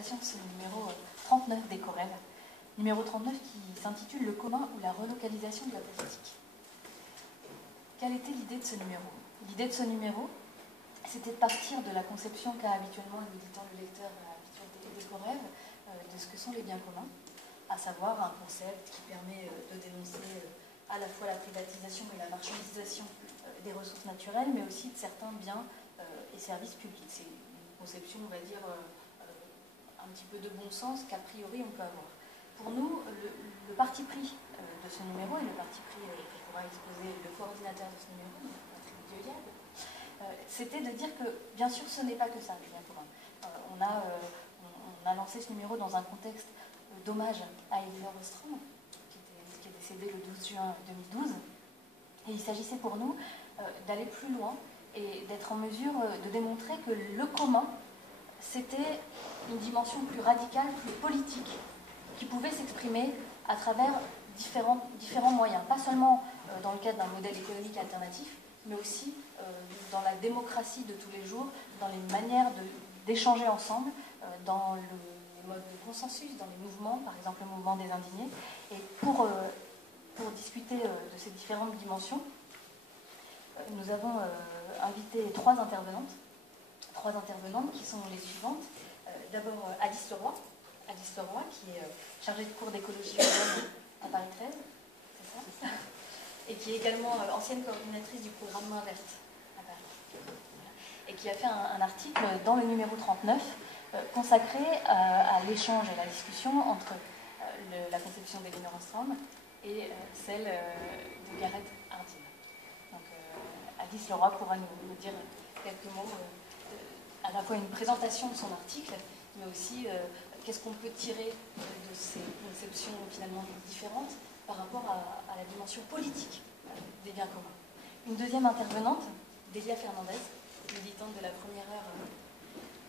présentation de ce numéro 39 d'Ecorel. Numéro 39 qui s'intitule « Le commun ou la relocalisation de la politique ». Quelle était l'idée de ce numéro? L'idée de ce numéro, c'était de partir de la conception qu'a habituellement l'éditeur, le lecteur habituel d'Ecorel de ce que sont les biens communs, à savoir un concept qui permet de dénoncer à la fois la privatisation et la marchandisation des ressources naturelles, mais aussi de certains biens et services publics. C'est une conception, on va dire, un petit peu de bon sens qu'a priori on peut avoir. Pour nous, le parti pris de ce numéro, et le parti pris que pourra exposer le coordinateur de ce numéro, Patrick Dieuliade, c'était de dire que, bien sûr, ce n'est pas que ça, le bien commun. On a lancé ce numéro dans un contexte d'hommage à Elinor Ostrom, qui est décédée le 12 juin 2012. Et il s'agissait pour nous d'aller plus loin et d'être en mesure de démontrer que le commun, c'était une dimension plus radicale, plus politique, qui pouvait s'exprimer à travers différents moyens, pas seulement dans le cadre d'un modèle économique alternatif, mais aussi dans la démocratie de tous les jours, dans les manières d'échanger ensemble, dans les modes de consensus, dans les mouvements, par exemple le mouvement des indignés. Et pour discuter de ces différentes dimensions, nous avons invité trois intervenantes qui sont les suivantes. D'abord Alice Leroy, qui est chargée de cours d'écologie urbaine à Paris 13, c'est ça, et qui est également ancienne coordinatrice du programme Main Verte à Paris. Voilà. Et qui a fait un article dans le numéro 39 consacré à l'échange et à la discussion entre la conception d'Elinor Ostrom et celle de Gareth Hardin. Donc Alice Leroy pourra nous dire quelques mots, à la fois une présentation de son article, mais aussi qu'est-ce qu'on peut tirer de ces conceptions finalement différentes par rapport à la dimension politique des biens communs. Une deuxième intervenante, Delia Fernandez, militante de la première heure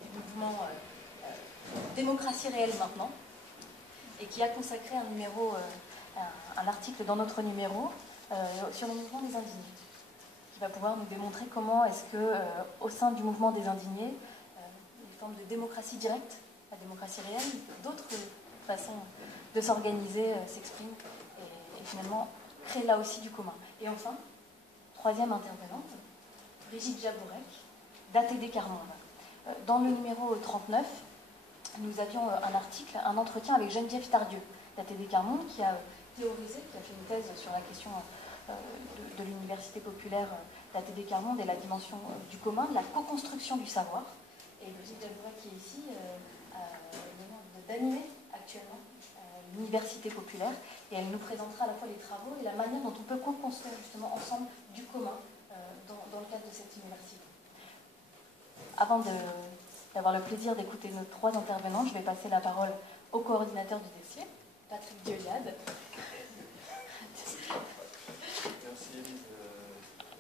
du mouvement Démocratie réelle maintenant, et qui a consacré un article dans notre numéro sur le mouvement des indignés, qui va pouvoir nous démontrer comment est-ce que, au sein du mouvement des indignés, une forme de démocratie directe, la démocratie réelle, d'autres façons de s'organiser s'expriment et finalement créent là aussi du commun. Et enfin, troisième intervenante, Brigitte Jabourek, d'ATD Carmonde. Dans le numéro 39, nous avions un article, un entretien avec Geneviève Tardieu, d'ATD Carmonde, qui a théorisé, qui a fait une thèse sur la question de l'université populaire d'ATD Carmonde et la dimension du commun, de la co-construction du savoir. Et Brigitte Jabourek, qui est ici, d'animer actuellement l'université populaire, et elle nous présentera à la fois les travaux et la manière dont on peut co-construire justement ensemble du commun dans le cadre de cette université. Avant d'avoir le plaisir d'écouter nos trois intervenants, je vais passer la parole au coordinateur du dossier, Patrick Dieuliade. Merci Élise.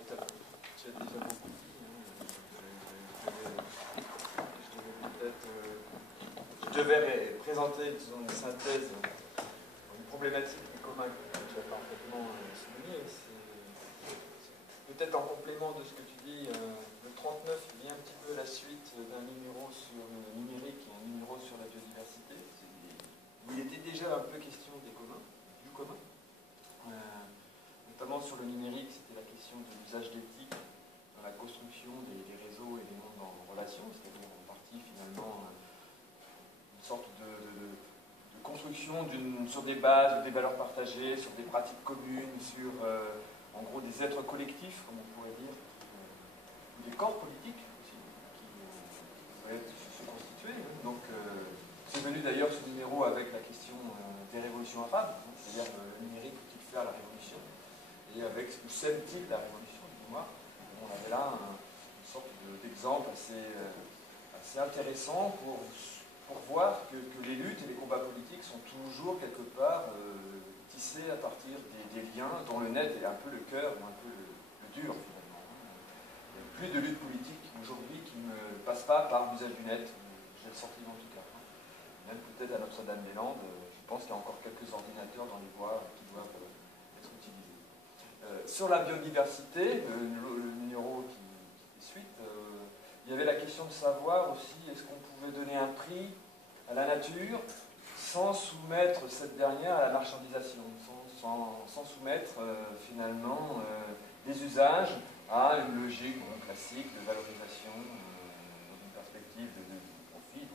Tu as déjà beaucoup dit. Je devais présenter une synthèse, une problématique du commun que tu as parfaitement souligné. C'est peut-être en complément de ce que tu dis, le 39 vient un petit peu à la suite d'un numéro sur le numérique et un numéro sur la biodiversité. Il était déjà un peu question du commun, notamment sur le numérique, c'était la question de l'usage d'éthique dans la construction des réseaux et des mondes en relation, c'est-à-dire en partie finalement une sorte de construction sur des bases, des valeurs partagées, sur des pratiques communes, sur en gros des êtres collectifs, comme on pourrait dire, ou des corps politiques aussi, qui pourraient se constituer. Donc c'est venu d'ailleurs ce numéro avec la question des révolutions arabes, c'est-à-dire le numérique peut-il faire la révolution, et avec où sème-t-il la révolution, dis-moi. On avait là une sorte d'exemple assez intéressant pour voir que les luttes et les combats politiques sont toujours quelque part tissés à partir des liens dont le net est un peu le cœur ou un peu le dur finalement. Il n'y a plus de lutte politique aujourd'hui qui ne passe pas par l'usage du net, j'ai le sentiment en tout cas. Même peut-être à Notre-Dame-des-Landes, je pense qu'il y a encore quelques ordinateurs dans les bois qui doivent être utilisés. Sur la biodiversité, le numéro qui fait suite, il y avait la question de savoir aussi, est-ce qu'on pouvait donner un prix à la nature sans soumettre cette dernière à la marchandisation, sans soumettre finalement les usages à une logique classique de valorisation dans une perspective de profit.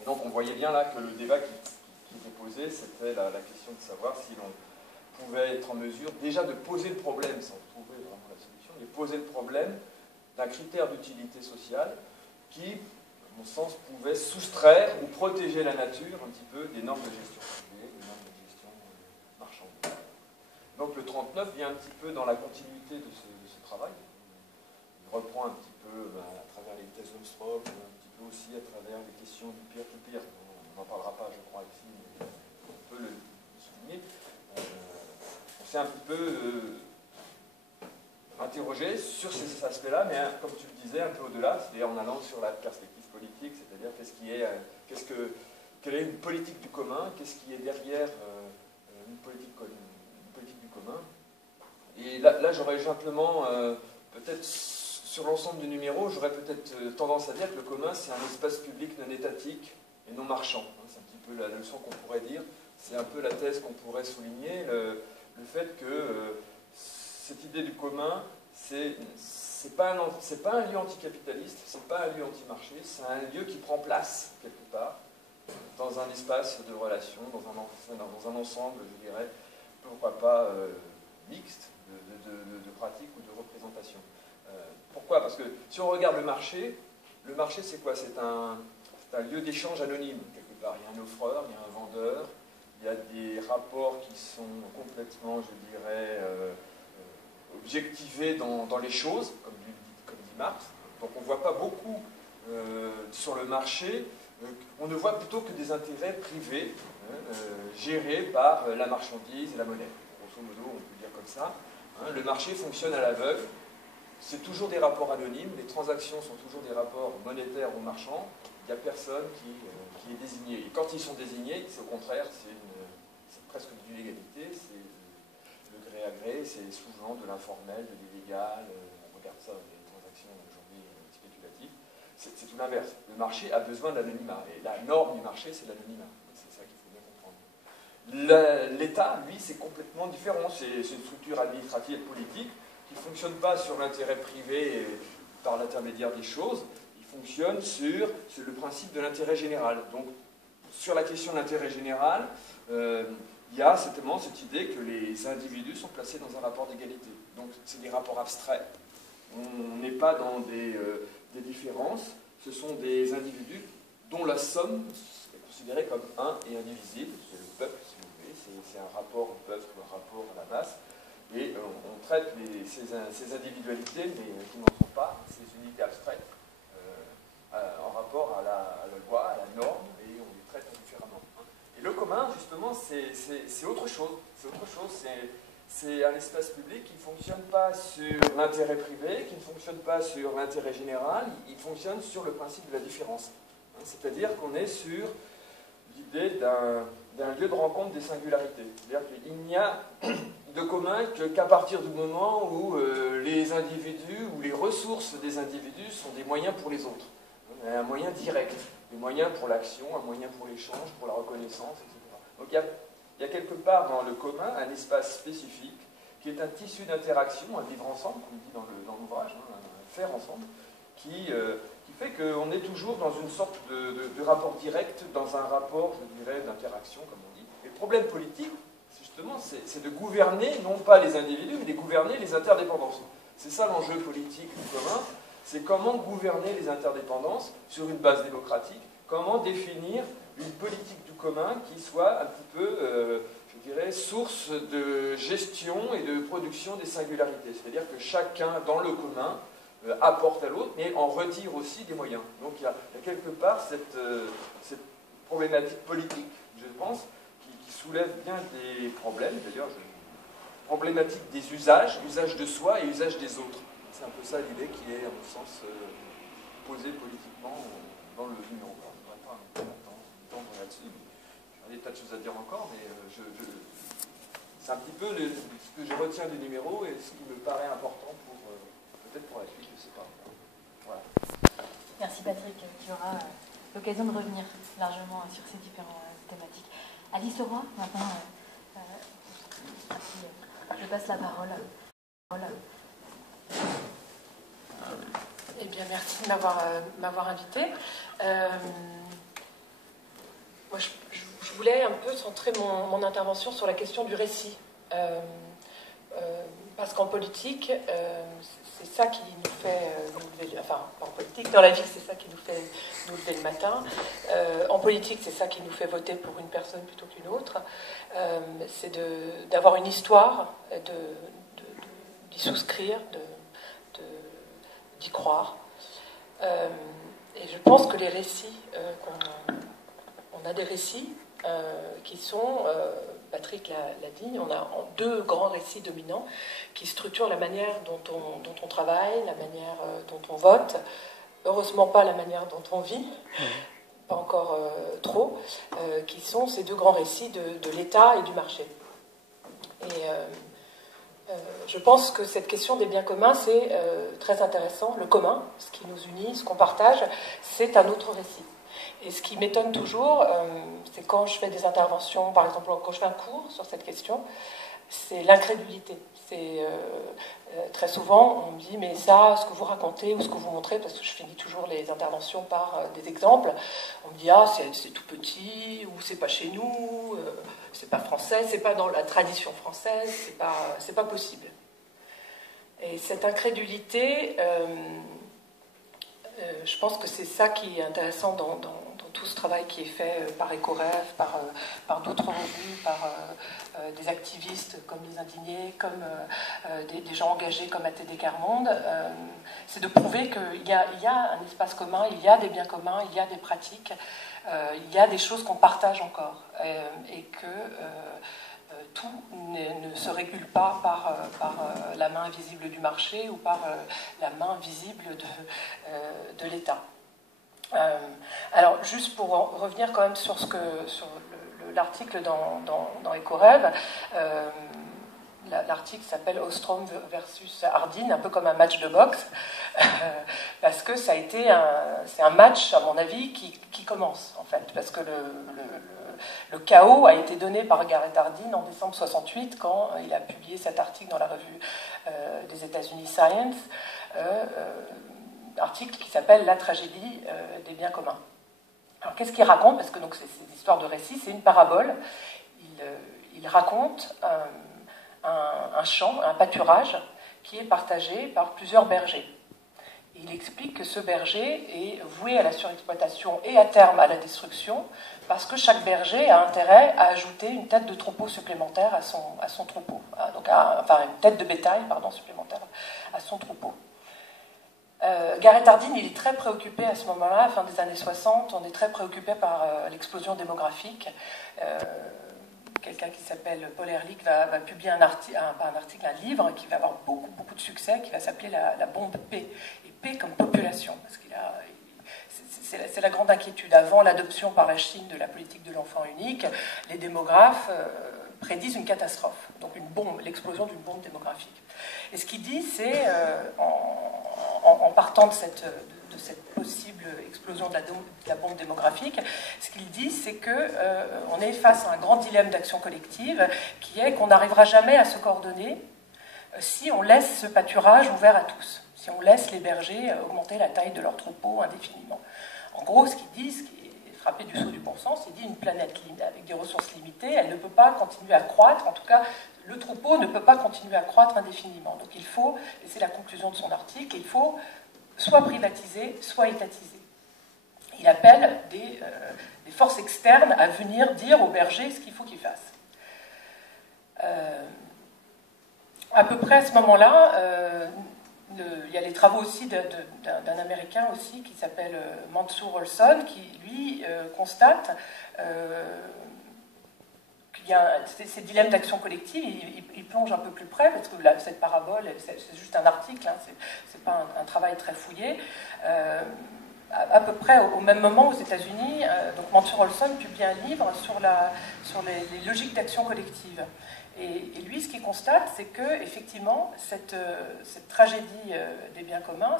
Et donc on voyait bien là que le débat qui était posé, c'était la question de savoir si l'on pouvait être en mesure déjà de poser le problème, sans trouver vraiment la solution, mais poser le problème d'un critère d'utilité sociale qui, à mon sens, pouvait soustraire ou protéger la nature un petit peu des normes de gestion privée, des normes de gestion marchande. Donc le 39 vient un petit peu dans la continuité de ce travail. Il reprend un petit peu à travers les thèses d'Omström, un petit peu aussi à travers les questions du peer-to-peer. On n'en parlera pas, je crois, ici, mais on peut le souligner. On s'est un petit peu interrogé sur ces aspects-là, mais comme tu le disais, un peu au-delà, c'est-à-dire en allant sur la perspective politique, c'est-à-dire quelle est une politique du commun, qu'est-ce qui est derrière une politique du commun. Et là j'aurais simplement, peut-être sur l'ensemble du numéro, j'aurais peut-être tendance à dire que le commun, c'est un espace public non étatique et non marchand. C'est un petit peu la leçon qu'on pourrait dire, c'est un peu la thèse qu'on pourrait souligner, le fait que cette idée du commun, c'est pas un lieu anticapitaliste, c'est pas un lieu anti-marché, c'est un lieu qui prend place, quelque part, dans un espace de relations, dans un ensemble, je dirais, pourquoi pas mixte, de pratiques ou de représentations. Pourquoi? Parce que si on regarde le marché c'est quoi? C'est un lieu d'échange anonyme, quelque part. Il y a un offreur, il y a un vendeur, il y a des rapports qui sont complètement, je dirais, objectivés dans les choses, comme dit Marx. Donc on ne voit pas beaucoup sur le marché, on ne voit plutôt que des intérêts privés gérés par la marchandise et la monnaie. Grosso modo, on peut dire comme ça. Le marché fonctionne à l'aveugle, c'est toujours des rapports anonymes, les transactions sont toujours des rapports monétaires ou marchands, il n'y a personne qui est désigné. Et quand ils sont désignés, c'est au contraire, c'est presque de l'illégalité, c'est le gré à gré, c'est souvent de l'informel, de l'illégal, on regarde ça dans les transactions aujourd'hui spéculatives, c'est tout l'inverse. Le marché a besoin d'anonymat, et la norme du marché, c'est l'anonymat. C'est ça qu'il faut bien comprendre. L'État, lui, c'est complètement différent, c'est une structure administrative et politique qui ne fonctionne pas sur l'intérêt privé par l'intermédiaire des choses, il fonctionne sur le principe de l'intérêt général. Donc, sur la question de l'intérêt général, il y a certainement cette idée que les individus sont placés dans un rapport d'égalité. Donc, c'est des rapports abstraits. On n'est pas dans des différences. Ce sont des individus dont la somme est considérée comme un et indivisible. C'est le peuple, si vous voulez. C'est un rapport au peuple, un rapport à la masse. Et on traite ces individualités, mais qui n'en sont pas, ces unités abstraites, en rapport à la loi, à la norme, et on les traite différemment. Et le commun, justement, c'est autre chose. C'est autre chose. C'est un espace public qui ne fonctionne pas sur l'intérêt privé, qui ne fonctionne pas sur l'intérêt général, il fonctionne sur le principe de la différence. C'est-à-dire qu'on est sur l'idée d'un lieu de rencontre des singularités. C'est-à-dire qu'il n'y a de commun qu'à partir du moment où les individus ou les ressources des individus sont des moyens pour les autres. Un moyen direct, des moyens pour l'action, un moyen pour l'échange, pour la reconnaissance, etc. Donc il y a quelque part dans le commun un espace spécifique qui est un tissu d'interaction, un vivre ensemble, comme dit dans l'ouvrage, un faire ensemble, qui fait qu'on est toujours dans une sorte de rapport direct, dans un rapport, je dirais, d'interaction, comme on dit. Et le problème politique, justement, c'est de gouverner, non pas les individus, mais de gouverner les interdépendances. C'est ça l'enjeu politique du commun, c'est comment gouverner les interdépendances sur une base démocratique, comment définir une politique du commun qui soit un petit peu, je dirais, source de gestion et de production des singularités. C'est-à-dire que chacun, dans le commun, apporte à l'autre, mais en retire aussi des moyens. Donc il y a quelque part cette problématique politique, je pense, qui soulève bien des problèmes, d'ailleurs, problématique des usages, usage de soi et usage des autres. C'est un peu ça l'idée qui est, à mon sens, posée politiquement dans le numéro. Je ne voudrais pas m'étendre là-dessus. J'ai des tas de choses à dire encore, mais c'est un petit peu ce que je retiens du numéro et ce qui me paraît important peut-être pour la suite, je ne sais pas. Voilà. Merci Patrick. Tu auras l'occasion de revenir largement sur ces différentes thématiques. Alice Roy, maintenant, je passe la parole. Eh bien, merci de m'avoir invité. Moi, je voulais un peu centrer mon intervention sur la question du récit. Parce qu'en politique, c'est ça qui nous fait nous lever, enfin, pas en politique, dans la vie, c'est ça qui nous fait nous lever le matin. En politique, c'est ça qui nous fait voter pour une personne plutôt qu'une autre. C'est d'avoir une histoire, d'y souscrire, d'y croire. Et je pense que les récits, on a des récits qui sont, Patrick l'a dit, on a deux grands récits dominants qui structurent la manière dont on travaille, la manière dont on vote, heureusement pas la manière dont on vit, pas encore trop, qui sont ces deux grands récits de l'État et du marché. Et je pense que cette question des biens communs, c'est très intéressant. Le commun, ce qui nous unit, ce qu'on partage, c'est un autre récit. Et ce qui m'étonne toujours, c'est quand je fais des interventions, par exemple quand je fais un cours sur cette question, c'est l'incrédulité. C'est très souvent, on me dit, mais ça, ce que vous racontez ou ce que vous montrez, parce que je finis toujours les interventions par des exemples, on me dit, ah, c'est tout petit, ou c'est pas chez nous, c'est pas français, c'est pas dans la tradition française, c'est pas possible. Et cette incrédulité, je pense que c'est ça qui est intéressant dans tout ce travail qui est fait par Ecoref, par d'autres revues, par des activistes comme les Indignés, comme des gens engagés comme ATD Quart-Monde, c'est de prouver qu'il y a un espace commun, il y a des biens communs, il y a des pratiques, il y a des choses qu'on partage encore, et que tout ne se régule pas par la main invisible du marché ou par la main visible de l'État. Alors, juste pour revenir quand même sur l'article dans Ecoref, l'article s'appelle Ostrom versus Hardin, un peu comme un match de boxe, parce que c'est un match, à mon avis, qui commence, en fait, parce que le chaos a été donné par Garrett Hardin en décembre 68, quand il a publié cet article dans la revue des États-Unis Science, article qui s'appelle « La tragédie des biens communs ». Alors qu'est-ce qu'il raconte? Parce que donc c'est une histoire de récit, c'est une parabole. Il raconte un champ, un pâturage qui est partagé par plusieurs bergers. Il explique que ce berger est voué à la surexploitation et à terme à la destruction, parce que chaque berger a intérêt à ajouter une tête de troupeau supplémentaire à son troupeau. Donc enfin, une tête de bétail, supplémentaire à son troupeau. Garrett Hardin, il est très préoccupé à ce moment-là, à la fin des années 60, on est très préoccupé par l'explosion démographique. Quelqu'un qui s'appelle Paul Ehrlich va publier un livre qui va avoir beaucoup de succès, qui va s'appeler la bombe P. Et P comme population, parce c'est la grande inquiétude. Avant l'adoption par la Chine de la politique de l'enfant unique, les démographes prédisent une catastrophe, donc l'explosion d'une bombe démographique. Et ce qu'il dit, c'est, en partant de cette possible explosion de la bombe démographique, ce qu'il dit, c'est qu'on est face à un grand dilemme d'action collective, qui est qu'on n'arrivera jamais à se coordonner si on laisse ce pâturage ouvert à tous, si on laisse les bergers augmenter la taille de leur troupeau indéfiniment. En gros, ce qu'il dit, ce qui est frappé du sceau du bon sens, il dit une planète avec des ressources limitées, elle ne peut pas continuer à croître, en tout cas, le troupeau ne peut pas continuer à croître indéfiniment. Donc il faut, et c'est la conclusion de son article, il faut soit privatiser, soit étatiser. Il appelle des forces externes à venir dire aux bergers ce qu'il faut qu'ils fassent. À peu près à ce moment-là, il y a les travaux aussi d'un Américain aussi qui s'appelle Mansour Olson, qui lui constate qu'il y a ces dilemmes d'action collective. Il plonge un peu plus près, parce que cette parabole, c'est juste un article, hein, c'est pas un travail très fouillé. À peu près au même moment aux États-Unis, donc Mansour Olson publie un livre sur les logiques d'action collective. Et lui, ce qu'il constate, c'est que effectivement, cette tragédie des biens communs,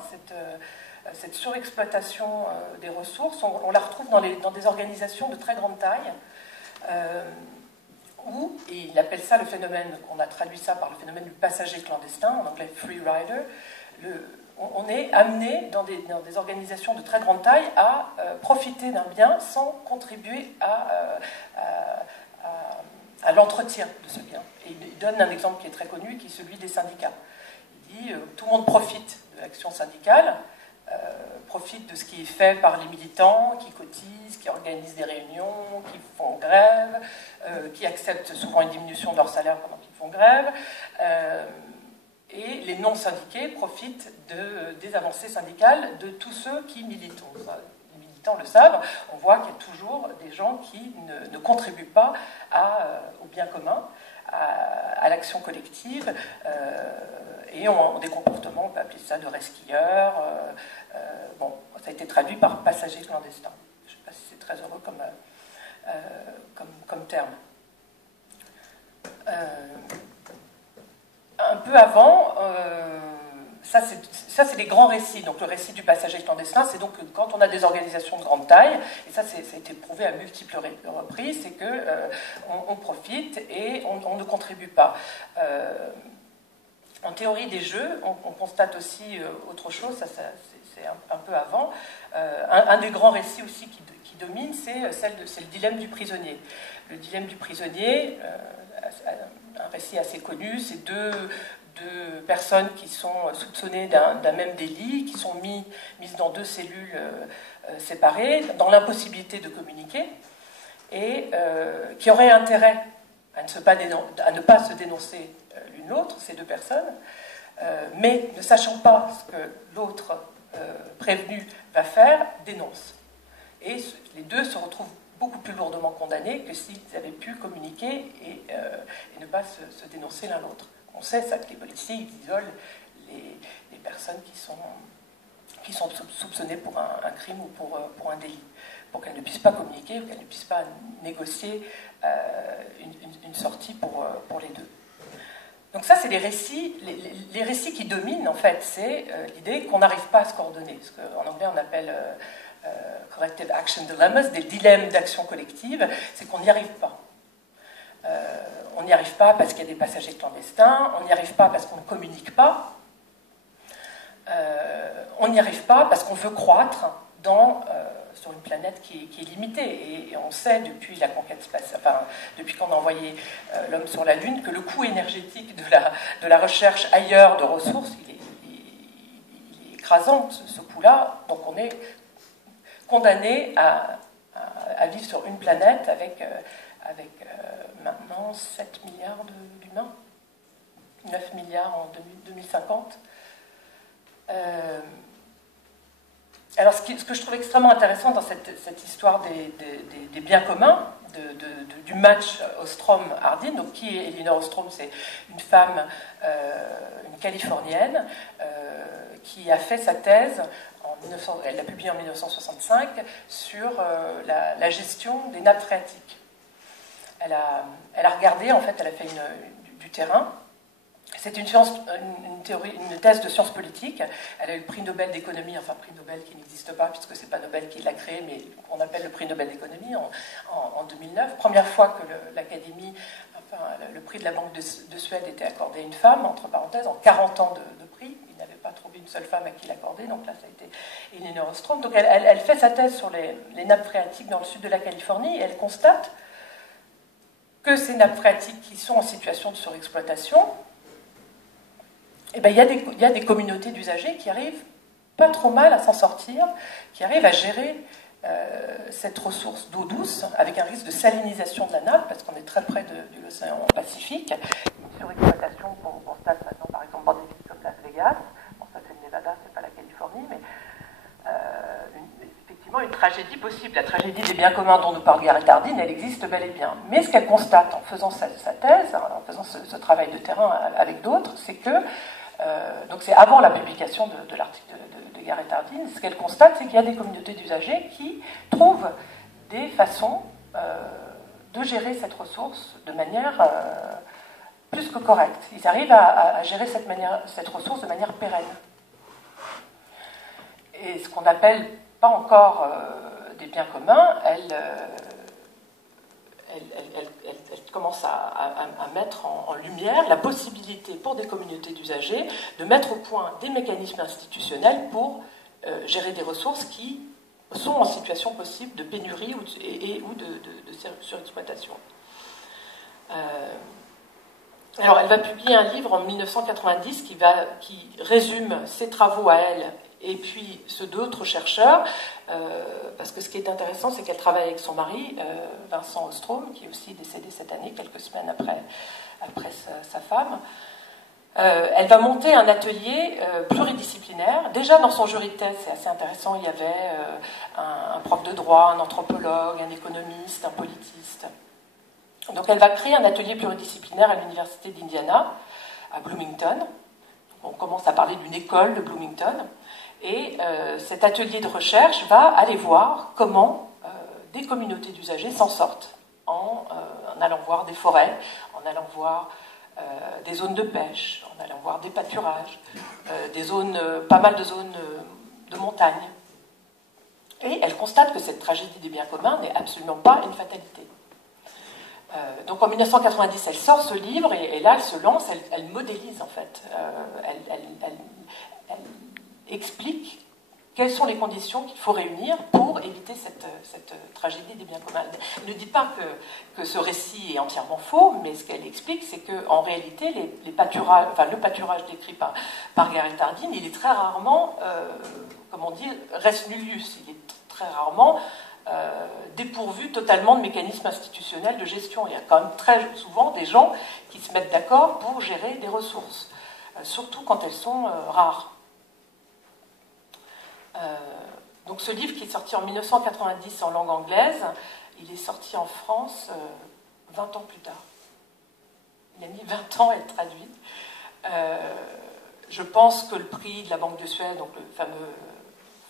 cette surexploitation des ressources, on la retrouve dans des organisations de très grande taille, où, et il appelle ça le phénomène, on a traduit ça par le phénomène du passager clandestin, en anglais free rider, on est amené dans des organisations de très grande taille à profiter d'un bien sans contribuer à l'entretien de ce bien. Et il donne un exemple qui est très connu, qui est celui des syndicats. Il dit tout le monde profite de l'action syndicale, profite de ce qui est fait par les militants, qui cotisent, qui organisent des réunions, qui font grève, qui acceptent souvent une diminution de leur salaire pendant qu'ils font grève. Et les non-syndiqués profitent des avancées syndicales de tous ceux qui militent. Les militants le savent, on voit qu'il y a toujours des gens qui ne contribuent pas au bien commun, à l'action collective, et ont des comportements, on peut appeler ça de resquilleurs. Bon, ça a été traduit par passager clandestin. Je ne sais pas si c'est très heureux comme terme. Un peu avant, ça c'est les grands récits. Donc le récit du passager clandestin, c'est donc quand on a des organisations de grande taille, et ça a été prouvé à multiples reprises, c'est qu'on profite et on ne contribue pas. En théorie des jeux, on constate aussi autre chose, ça c'est un peu avant. Un des grands récits aussi qui domine, c'est le dilemme du prisonnier. Le dilemme du prisonnier, un récit assez connu, c'est deux personnes qui sont soupçonnées d'un même délit, qui sont mises dans deux cellules séparées, dans l'impossibilité de communiquer, et qui auraient intérêt à ne pas se dénoncer l'une l'autre, ces deux personnes, mais ne sachant pas ce que l'autre prévenu va faire, dénoncent. Et les deux se retrouvent beaucoup plus lourdement condamnés que s'ils avaient pu communiquer et ne pas se dénoncer l'un l'autre. On sait ça, que les policiers ils isolent les personnes qui sont soupçonnées pour un crime ou pour un délit, pour qu'elles ne puissent pas communiquer ou qu'elles ne puissent pas négocier une sortie pour les deux. Donc ça, c'est les récits qui dominent, en fait, c'est l'idée qu'on n'arrive pas à se coordonner, ce qu'en anglais on appelle corrective action dilemmas, des dilemmes d'action collective, c'est qu'on n'y arrive pas. On n'y arrive pas parce qu'il y a des passagers clandestins, on n'y arrive pas parce qu'on ne communique pas, on n'y arrive pas parce qu'on veut croître sur une planète qui est limitée. Et on sait depuis la conquête spatiale, enfin, depuis qu'on a envoyé l'homme sur la Lune, que le coût énergétique de la recherche ailleurs de ressources, il est écrasant, ce coût-là. Donc on est condamné à vivre sur une planète avec maintenant 7 milliards d'humains, 9 milliards en 2050. Alors ce que je trouve extrêmement intéressant dans cette histoire des biens communs, du match Ostrom-Hardin, donc qui est Elinor Ostrom, c'est une femme, une Californienne, qui a fait sa thèse, elle l'a publiée en 1965, sur la gestion des nappes phréatiques. Elle a regardé, en fait, elle a fait du terrain. C'est une thèse de sciences politiques. Elle a eu le prix Nobel d'économie, enfin prix Nobel qui n'existe pas puisque c'est pas Nobel qui l'a créé, mais on appelle le prix Nobel d'économie en 2009. Première fois que l'Académie, enfin le prix de la Banque de Suède était accordé à une femme, entre parenthèses, en 40 ans de prix. Il n'avait pas trouvé une seule femme à qui l'accorder, donc là ça a été Elinor Ostrom. Donc elle fait sa thèse sur les nappes phréatiques dans le sud de la Californie et elle constate que ces nappes phréatiques qui sont en situation de surexploitation, eh ben, il y a des communautés d'usagers qui arrivent pas trop mal à s'en sortir, qui arrivent à gérer cette ressource d'eau douce avec un risque de salinisation de la nappe, parce qu'on est très près de l'océan Pacifique. Une surexploitation qu'on constate maintenant, par exemple, dans des villes comme Las Vegas. Bon, ça c'est le Nevada, c'est pas la Californie, mais effectivement une tragédie possible. La tragédie des biens communs dont nous parle Garrett Hardin, elle existe bel et bien. Mais ce qu'elle constate en faisant sa thèse, en faisant ce travail de terrain avec d'autres, c'est que donc c'est avant la publication de l'article de Garrett Hardin, ce qu'elle constate, c'est qu'il y a des communautés d'usagers qui trouvent des façons de gérer cette ressource de manière plus que correcte. Ils arrivent à gérer cette ressource de manière pérenne. et ce qu'on n'appelle pas encore des biens communs, elle commence à mettre en lumière la possibilité pour des communautés d'usagers de mettre au point des mécanismes institutionnels pour gérer des ressources qui sont en situation possible de pénurie ou de surexploitation. Alors, elle va publier un livre en 1990 qui résume ses travaux à elle et puis ceux d'autres chercheurs, parce que ce qui est intéressant, c'est qu'elle travaille avec son mari, Vincent Ostrom, qui est aussi décédé cette année, quelques semaines après sa femme. Elle va monter un atelier pluridisciplinaire. Déjà, dans son jury de thèse, c'est assez intéressant, il y avait un prof de droit, un anthropologue, un économiste, un politiste. Donc, elle va créer un atelier pluridisciplinaire à l'université d'Indiana, à Bloomington. On commence à parler d'une école de Bloomington. Et cet atelier de recherche va aller voir comment des communautés d'usagers s'en sortent en allant voir des forêts, en allant voir des zones de pêche, en allant voir des pâturages, pas mal de zones de montagne. Et elle constate que cette tragédie des biens communs n'est absolument pas une fatalité. Donc en 1990, elle sort ce livre et là, elle se lance, elle modélise en fait. Elle explique quelles sont les conditions qu'il faut réunir pour éviter cette tragédie des biens communs. Elle ne dit pas que ce récit est entièrement faux, mais ce qu'elle explique, c'est qu'en réalité, le pâturage décrit par Garrett Hardin, il est très rarement, res nullius, il est très rarement dépourvu totalement de mécanismes institutionnels de gestion. Il y a quand même très souvent des gens qui se mettent d'accord pour gérer des ressources, surtout quand elles sont rares. Donc ce livre qui est sorti en 1990 en langue anglaise, il est sorti en France 20 ans plus tard. Il a mis 20 ans à être traduit. Je pense que le prix de la Banque de Suède, donc le fameux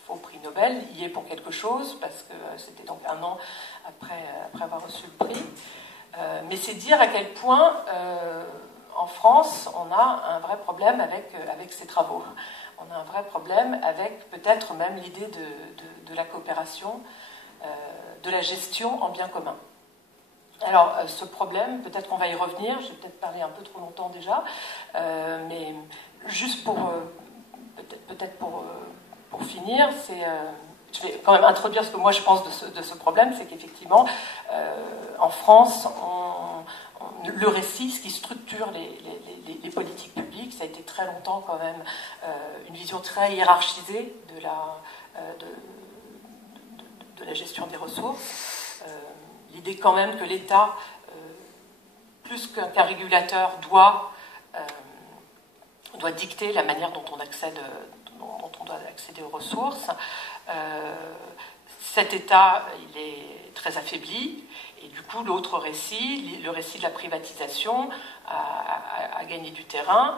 faux prix Nobel, y est pour quelque chose, parce que c'était donc un an après avoir reçu le prix. Mais c'est dire à quel point, en France, on a un vrai problème avec ces travaux. On a un vrai problème avec peut-être même l'idée de la coopération, de la gestion en bien commun. Alors, ce problème, peut-être qu'on va y revenir, j'ai peut-être parlé un peu trop longtemps déjà, mais juste pour finir, je vais quand même introduire ce que moi je pense de ce problème, c'est qu'effectivement, en France, le récit, ce qui structure les politiques publiques, ça a été très longtemps quand même une vision très hiérarchisée de la gestion des ressources. L'idée quand même que l'État, plus qu'un régulateur, doit dicter la manière dont on doit accéder aux ressources. Cet État, il est très affaibli. Et du coup, l'autre récit, le récit de la privatisation, a gagné du terrain,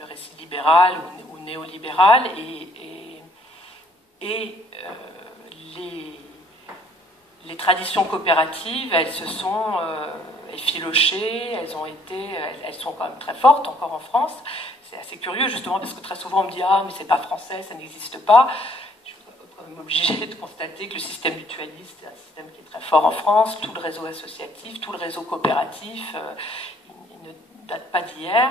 le récit libéral ou néolibéral, et les traditions coopératives, elles se sont effilochées, elles sont quand même très fortes encore en France. C'est assez curieux, justement, parce que très souvent on me dit « Ah, mais c'est pas français, ça n'existe pas ». Obligé de constater que le système mutualiste est un système qui est très fort en France, tout le réseau associatif, tout le réseau coopératif, il ne date pas d'hier,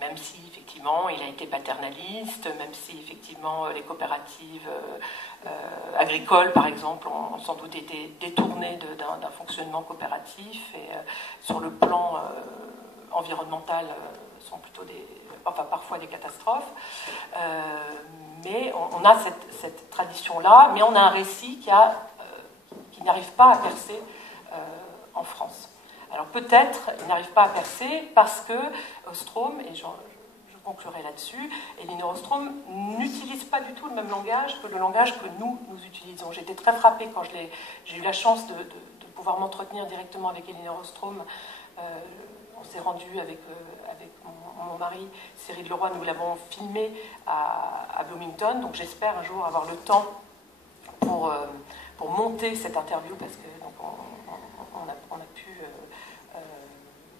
même si effectivement il a été paternaliste, même si effectivement les coopératives agricoles par exemple ont sans doute été détournées d'un fonctionnement coopératif et sur le plan environnemental sont plutôt parfois des catastrophes. Mais on a cette tradition-là, mais on a un récit qui n'arrive pas à percer en France. Alors peut-être il n'arrive pas à percer parce que Ostrom, et je conclurai là-dessus, Elinor Ostrom n'utilise pas du tout le même langage que le langage que nous utilisons. J'étais très frappée quand j'ai eu la chance de pouvoir m'entretenir directement avec Elinor Ostrom. On s'est rendu avec mon mari, Cyril Leroy, nous l'avons filmé à Bloomington, donc j'espère un jour avoir le temps pour monter cette interview, parce que donc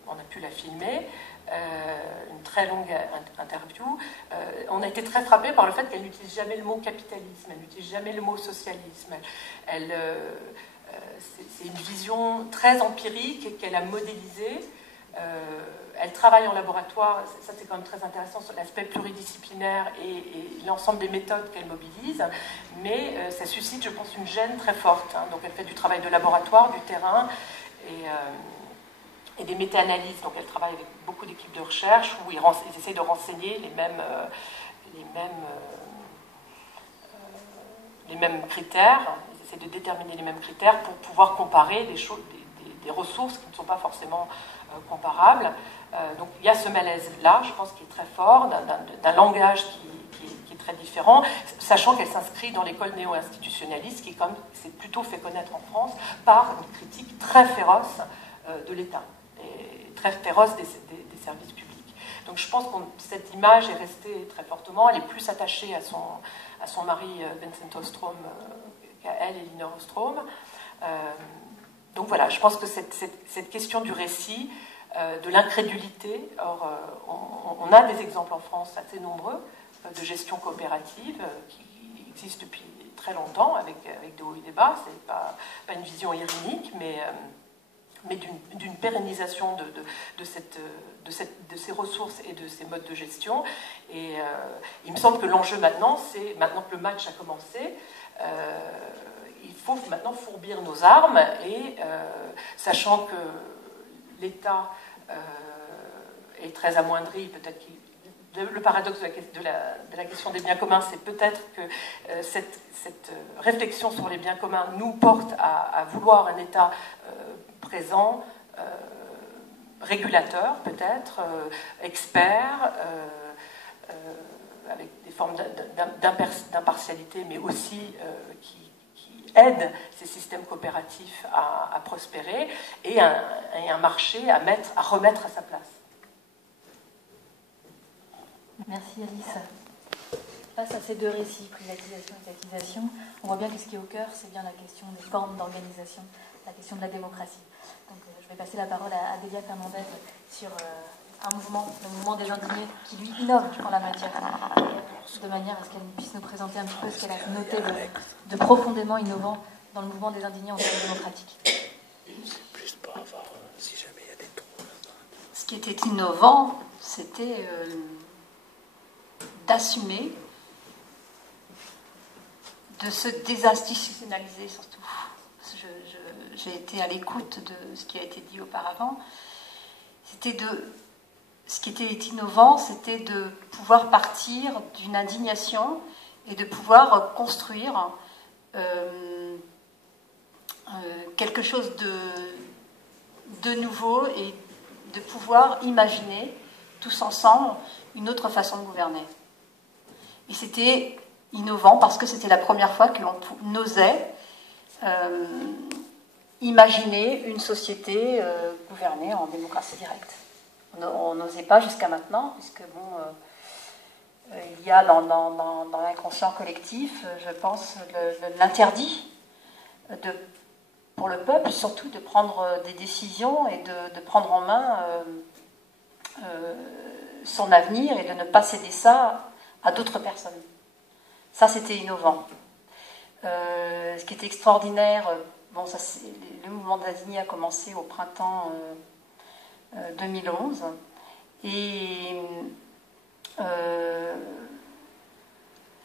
on a pu la filmer. une très longue interview. On a été très frappés par le fait qu'elle n'utilise jamais le mot capitalisme, elle n'utilise jamais le mot socialisme. C'est une vision très empirique qu'elle a modélisée. Elle travaille en laboratoire, ça c'est quand même très intéressant sur l'aspect pluridisciplinaire et l'ensemble des méthodes qu'elle mobilise, mais ça suscite, je pense, une gêne très forte. Donc elle fait du travail de laboratoire, du terrain et des méta-analyses. Donc elle travaille avec beaucoup d'équipes de recherche où ils essayent de renseigner les mêmes critères, ils essaient de déterminer les mêmes critères pour pouvoir comparer des ressources qui ne sont pas forcément comparables. Donc il y a ce malaise-là, je pense, qui est très fort, d'un langage qui est très différent, sachant qu'elle s'inscrit dans l'école néo-institutionnaliste, qui s'est plutôt fait connaître en France par une critique très féroce de l'État, et très féroce des services publics. Donc je pense que cette image est restée très fortement, elle est plus attachée à son mari Vincent Ostrom qu'à elle, Elinor Ostrom. Donc voilà, je pense que cette question du récit, de l'incrédulité, or on a des exemples en France assez nombreux de gestion coopérative qui existent depuis très longtemps avec de hauts et des bas, c'est pas une vision irénique, mais d'une pérennisation de ces ressources et de ces modes de gestion. Et il me semble que l'enjeu maintenant, c'est, maintenant que le match a commencé, il faut maintenant fourbir nos armes et, sachant que l'État est très amoindri, peut-être le paradoxe de la question des biens communs, c'est peut-être que cette réflexion sur les biens communs nous porte à vouloir un État présent, régulateur peut-être, expert, avec des formes d'impartialité, mais aussi qui aide ces systèmes coopératifs à prospérer, et un marché à remettre à sa place. Merci Alice. Face à ces deux récits, privatisation et étatisation, on voit bien que ce qui est au cœur, c'est bien la question des formes d'organisation, la question de la démocratie. Donc je vais passer la parole à Delia Fernandez sur un mouvement, le mouvement des indignés, qui lui innove en la matière, de manière à ce qu'elle puisse nous présenter un petit peu ce qu'elle a noté de profondément innovant dans le mouvement des indignés en termes démocratiques. Juste pour avoir, si jamais il y a des trous. Ce qui était innovant, c'était d'assumer, de se désinstitutionnaliser surtout. J'ai été à l'écoute de ce qui a été dit auparavant. Ce qui était innovant, c'était de pouvoir partir d'une indignation et de pouvoir construire quelque chose de nouveau et de pouvoir imaginer tous ensemble une autre façon de gouverner. Et c'était innovant parce que c'était la première fois que l'on osait imaginer une société gouvernée en démocratie directe. On n'osait pas jusqu'à maintenant, puisque il y a dans l'inconscient collectif, je pense, l'interdit pour le peuple, surtout de prendre des décisions et de prendre en main son avenir et de ne pas céder ça à d'autres personnes. Ça, c'était innovant. Ce qui était extraordinaire, le mouvement d'Indigné a commencé au printemps 2011 et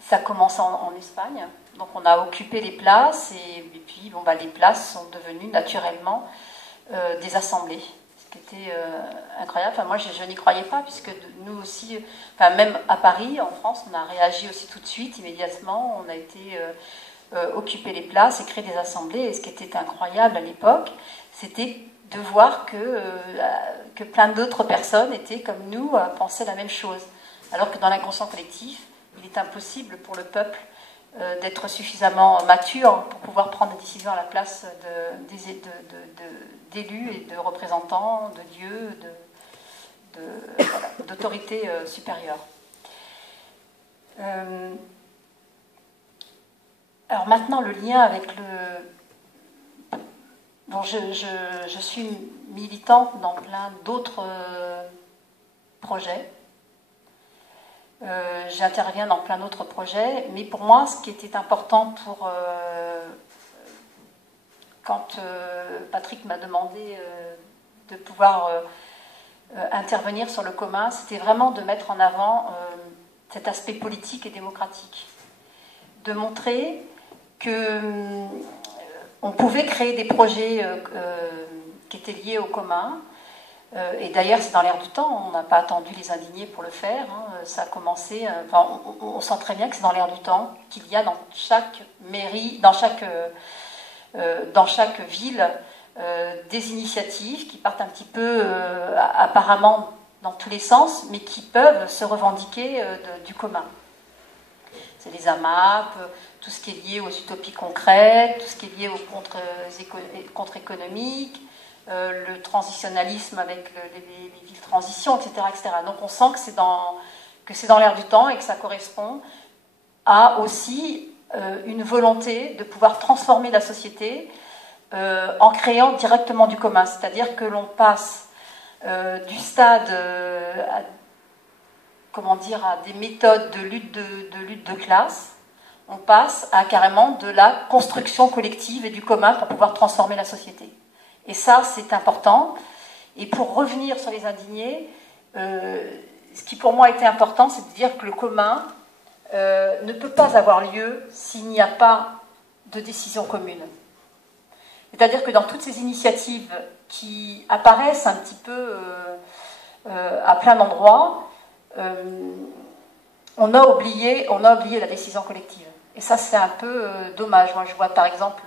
ça a commencé en Espagne. Donc on a occupé les places et puis les places sont devenues naturellement des assemblées. Ce qui était incroyable. Enfin, moi, je n'y croyais pas, puisque nous aussi, même à Paris, en France, on a réagi aussi tout de suite, immédiatement. On a été occuper les places et créer des assemblées. Et ce qui était incroyable à l'époque, c'était de voir que plein d'autres personnes étaient comme nous, à penser la même chose. Alors que dans l'inconscient collectif, il est impossible pour le peuple d'être suffisamment mature pour pouvoir prendre des décisions à la place d'élus et de représentants, de dieux, d'autorités supérieures. Alors maintenant, le lien avec le... Bon, je suis militante dans plein d'autres projets. J'interviens dans plein d'autres projets, mais pour moi, ce qui était important quand Patrick m'a demandé de pouvoir intervenir sur le commun, c'était vraiment de mettre en avant cet aspect politique et démocratique, de montrer que on pouvait créer des projets qui étaient liés au commun. Et d'ailleurs, c'est dans l'air du temps, on n'a pas attendu les indignés pour le faire, hein. Ça a commencé, on sent très bien que c'est dans l'air du temps, qu'il y a dans chaque mairie, dans chaque ville, des initiatives qui partent un petit peu apparemment dans tous les sens, mais qui peuvent se revendiquer du commun. C'est les AMAP, tout ce qui est lié aux utopies concrètes, tout ce qui est lié aux contre-économiques, le transitionnalisme avec les villes transition, etc., etc. Donc on sent que c'est dans l'air du temps et que ça correspond à aussi une volonté de pouvoir transformer la société en créant directement du commun. C'est-à-dire que l'on passe du stade à des méthodes de lutte de classe, on passe à carrément de la construction collective et du commun pour pouvoir transformer la société. Et ça, c'est important. Et pour revenir sur les indignés, ce qui pour moi était important, c'est de dire que le commun ne peut pas avoir lieu s'il n'y a pas de décision commune. C'est-à-dire que dans toutes ces initiatives qui apparaissent un petit peu à plein d'endroits, on a oublié la décision collective. Et ça, c'est un peu dommage. Moi, je vois par exemple...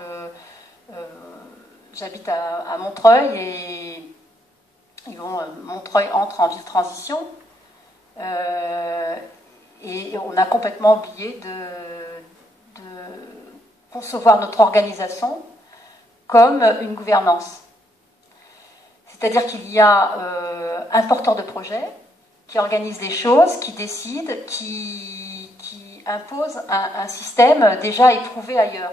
j'habite à Montreuil et Montreuil entre en ville de transition et on a complètement oublié de concevoir notre organisation comme une gouvernance. C'est-à-dire qu'il y a un porteur de projet qui organise les choses, qui décide, qui impose un système déjà éprouvé ailleurs.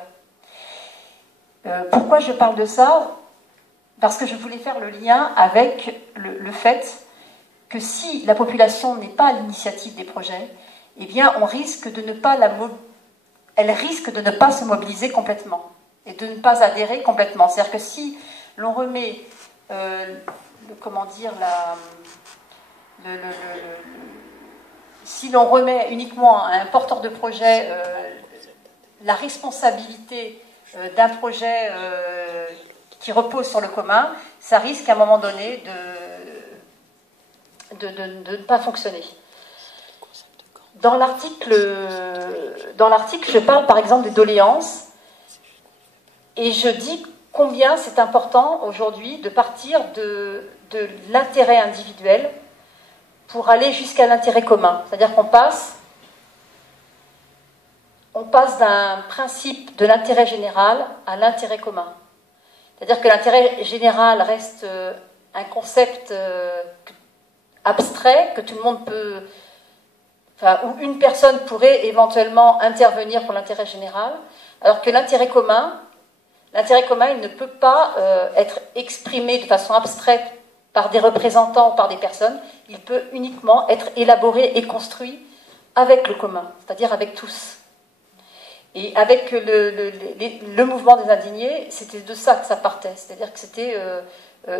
Pourquoi je parle de ça? Parce que je voulais faire le lien avec le fait que si la population n'est pas à l'initiative des projets, eh bien, on risque de ne pas elle risque de ne pas se mobiliser complètement et de ne pas adhérer complètement. C'est-à-dire que si l'on remet, si l'on remet uniquement à un porteur de projet la responsabilité d'un projet qui repose sur le commun, ça risque à un moment donné de ne pas fonctionner. Dans l'article, je parle par exemple des doléances et je dis combien c'est important aujourd'hui de partir de l'intérêt individuel pour aller jusqu'à l'intérêt commun. C'est-à-dire qu'on passe d'un principe de l'intérêt général à l'intérêt commun. C'est-à-dire que l'intérêt général reste un concept abstrait, que tout le monde peut... où une personne pourrait éventuellement intervenir pour l'intérêt général, alors que l'intérêt commun, il ne peut pas être exprimé de façon abstraite par des représentants ou par des personnes, il peut uniquement être élaboré et construit avec le commun, c'est-à-dire avec tous. Et avec le mouvement des indignés, c'était de ça que ça partait, c'est-à-dire que c'était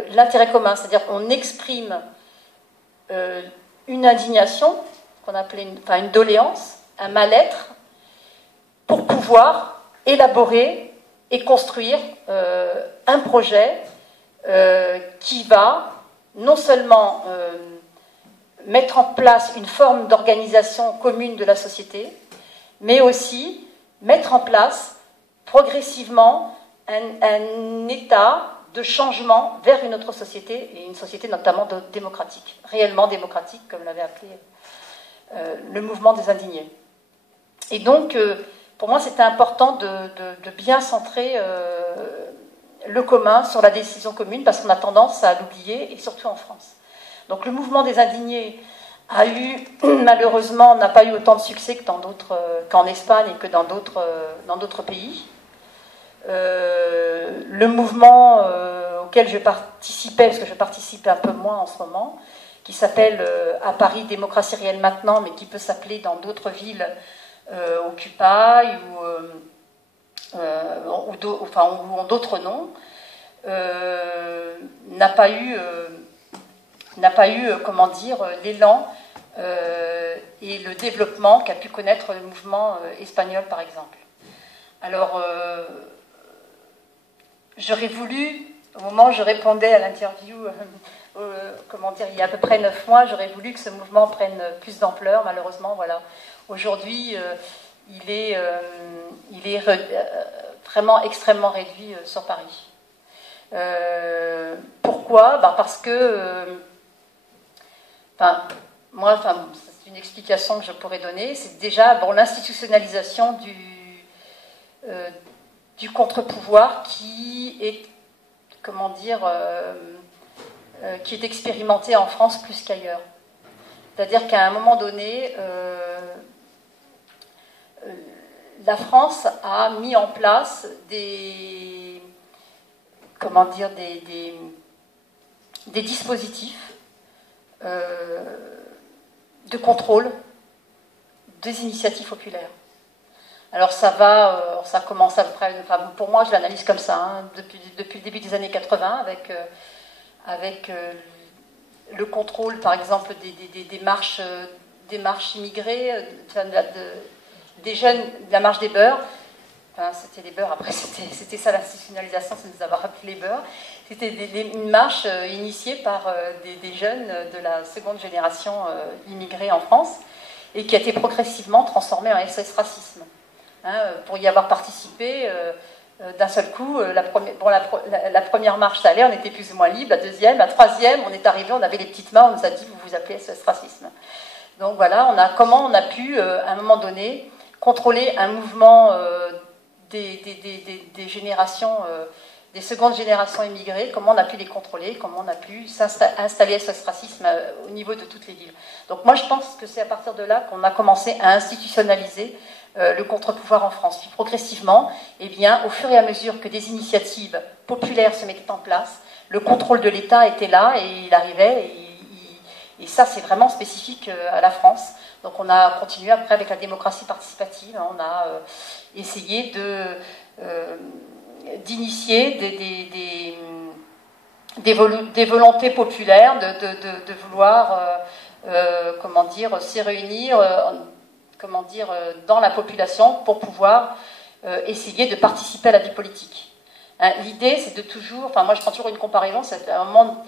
l'intérêt commun, c'est-à-dire qu'on exprime une indignation, qu'on appelait une doléance, un mal-être, pour pouvoir élaborer et construire un projet qui va non seulement mettre en place une forme d'organisation commune de la société, mais aussi mettre en place progressivement un état de changement vers une autre société, et une société notamment démocratique, réellement démocratique, comme l'avait appelé le mouvement des indignés. Et donc, pour moi, c'était important de bien centrer le commun sur la décision commune, parce qu'on a tendance à l'oublier, et surtout en France. Donc le mouvement des indignés malheureusement, n'a pas eu autant de succès qu'en Espagne et que dans d'autres pays. Le mouvement auquel je participais, parce que je participe un peu moins en ce moment, qui s'appelle à Paris Démocratie réelle maintenant, mais qui peut s'appeler dans d'autres villes Occupy ou d'autres noms, n'a pas eu comment dire, l'élan et le développement qu'a pu connaître le mouvement espagnol, par exemple. Alors, j'aurais voulu, au moment où je répondais à l'interview, comment dire, il y a à peu près 9 mois, j'aurais voulu que ce mouvement prenne plus d'ampleur. Malheureusement, voilà. Aujourd'hui, il est vraiment extrêmement réduit sur Paris. Pourquoi ? Parce que, c'est une explication que je pourrais donner. C'est déjà l'institutionnalisation du contre-pouvoir qui est, comment dire, qui est expérimenté en France plus qu'ailleurs. C'est-à-dire qu'à un moment donné, la France a mis en place des dispositifs de contrôle des initiatives populaires. Alors ça commence à peu près, pour moi je l'analyse comme ça, hein, depuis le début des années 80, avec le contrôle par exemple des marches immigrées, des jeunes, de la marche des beurs. Enfin, c'était les beurs, après c'était ça l'institutionnalisation, c'est de nous avoir appelé les beurs. C'était une marche initiée par des jeunes de la seconde génération immigrée en France et qui a été progressivement transformée en SOS Racisme. Pour y avoir participé, d'un seul coup, la première marche ça allait, on était plus ou moins libre, la deuxième, la troisième, on est arrivé, on avait les petites mains, on nous a dit vous vous appelez SOS Racisme. Donc voilà, comment on a pu, à un moment donné, contrôler un mouvement des générations, des secondes générations immigrées, comment on a pu les contrôler, comment on a pu installer SOS Racisme au niveau de toutes les villes. Donc moi je pense que c'est à partir de là qu'on a commencé à institutionnaliser le contre-pouvoir en France. Puis progressivement, au fur et à mesure que des initiatives populaires se mettaient en place, le contrôle de l'État était là et il arrivait, et ça c'est vraiment spécifique à la France. Donc on a continué après avec la démocratie participative, on a essayé d'initier des volontés populaires de vouloir s'y réunir dans la population pour pouvoir essayer de participer à la vie politique. L'idée c'est de toujours, moi je prends toujours une comparaison, c'est à un moment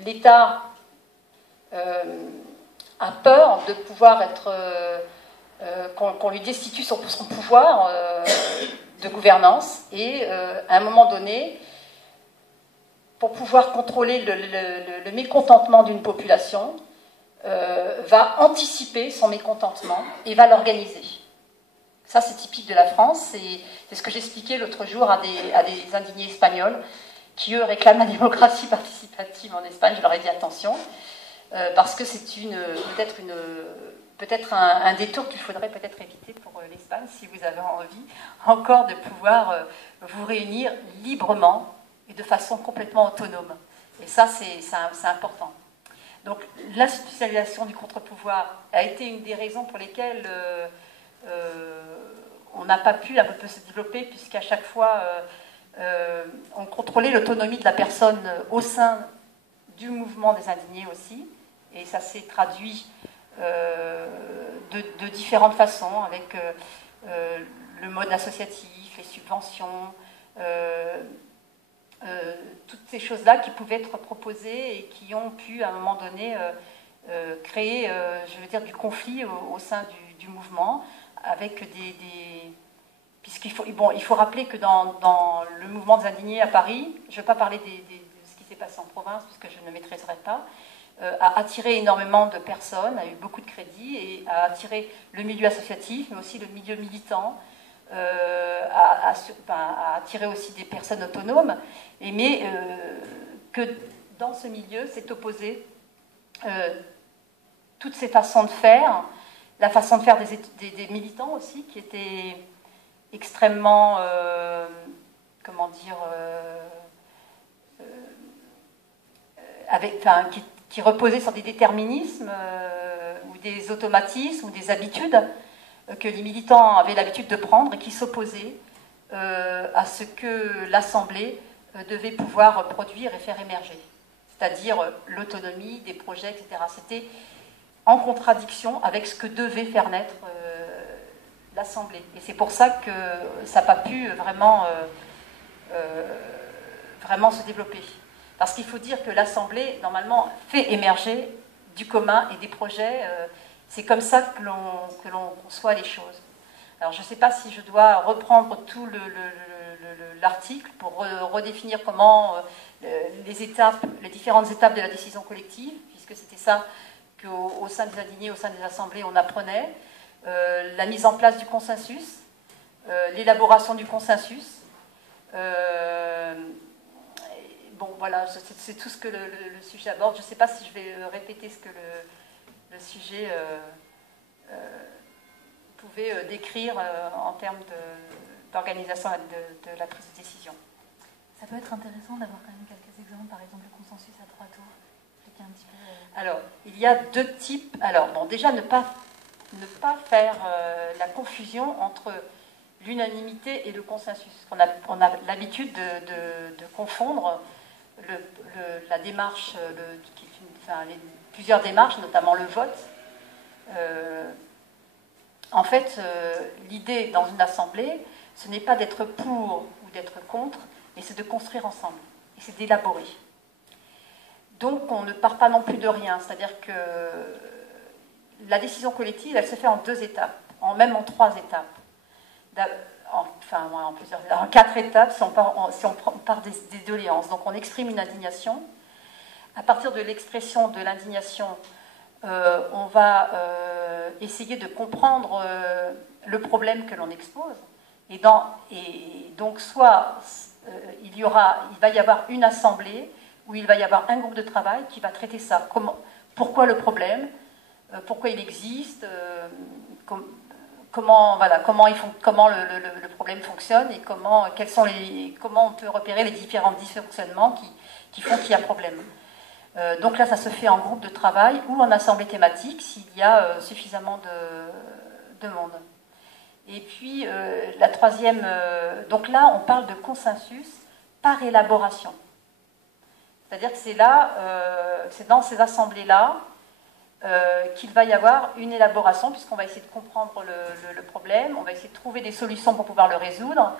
l'État a peur de pouvoir être qu'on lui destitue son pouvoir de gouvernance et à un moment donné, pour pouvoir contrôler le mécontentement d'une population, va anticiper son mécontentement et va l'organiser. Ça c'est typique de la France, c'est ce que j'expliquais l'autre jour à des indignés espagnols qui eux réclament la démocratie participative en Espagne. Je leur ai dit attention, parce que c'est peut-être un détour qu'il faudrait peut-être éviter pour l'Espagne si vous avez envie encore de pouvoir vous réunir librement et de façon complètement autonome. Et ça, c'est important. Donc l'institutionnalisation du contre-pouvoir a été une des raisons pour lesquelles on n'a pas pu un peu se développer, puisqu'à chaque fois on contrôlait l'autonomie de la personne au sein du mouvement des indignés aussi, et ça s'est traduit de différentes façons, avec le mode associatif, les subventions, toutes ces choses-là qui pouvaient être proposées et qui ont pu à un moment donné créer, du conflit au sein du mouvement, avec puisqu'il faut rappeler que dans le mouvement des indignés à Paris, je ne vais pas parler de ce qui s'est passé en province, puisque je ne maîtriserai pas, a attiré énormément de personnes, a eu beaucoup de crédit, et a attiré le milieu associatif, mais aussi le milieu militant, a attiré aussi des personnes autonomes, mais que dans ce milieu s'est opposé toutes ces façons de faire, la façon de faire des militants aussi, qui étaient extrêmement, qui reposait sur des déterminismes ou des automatismes ou des habitudes que les militants avaient l'habitude de prendre et qui s'opposaient à ce que l'Assemblée devait pouvoir produire et faire émerger, c'est-à-dire l'autonomie des projets, etc. C'était en contradiction avec ce que devait faire naître l'Assemblée. Et c'est pour ça que ça n'a pas pu vraiment se développer. Parce qu'il faut dire que l'Assemblée, normalement, fait émerger du commun et des projets. C'est comme ça que l'on conçoit les choses. Alors, je ne sais pas si je dois reprendre tout l'article pour redéfinir comment les différentes étapes de la décision collective, puisque c'était ça qu'au sein des indignés, au sein des assemblées, on apprenait. La mise en place du consensus, l'élaboration du consensus. Bon, voilà, c'est tout ce que le sujet aborde. Je ne sais pas si je vais répéter ce que le sujet pouvait décrire en termes d'organisation de la prise de décision. Ça peut être intéressant d'avoir quand même quelques exemples, par exemple le consensus à 3 tours. Expliquer un petit peu. Alors, il y a 2 types. Alors, bon, déjà, ne pas faire la confusion entre l'unanimité et le consensus. On a l'habitude de confondre la démarche, plusieurs démarches, notamment le vote. En fait, l'idée dans une assemblée, ce n'est pas d'être pour ou d'être contre, mais c'est de construire ensemble, et c'est d'élaborer. Donc, on ne part pas non plus de rien, c'est-à-dire que la décision collective, elle se fait en 2 étapes, même en 3 étapes. En 4 étapes, si on part des doléances. Donc, on exprime une indignation. À partir de l'expression de l'indignation, on va essayer de comprendre le problème que l'on expose. Et donc, soit il va y avoir une assemblée où il va y avoir un groupe de travail qui va traiter ça. Pourquoi le problème ? Pourquoi il existe, comment le problème fonctionne et comment on peut repérer les différents dysfonctionnements qui font qu'il y a problème. Donc là, ça se fait en groupe de travail ou en assemblée thématique s'il y a suffisamment de monde. Et puis, la troisième... donc là, on parle de consensus par élaboration. C'est-à-dire que c'est dans ces assemblées-là qu'il va y avoir une élaboration, puisqu'on va essayer de comprendre le problème, on va essayer de trouver des solutions pour pouvoir le résoudre,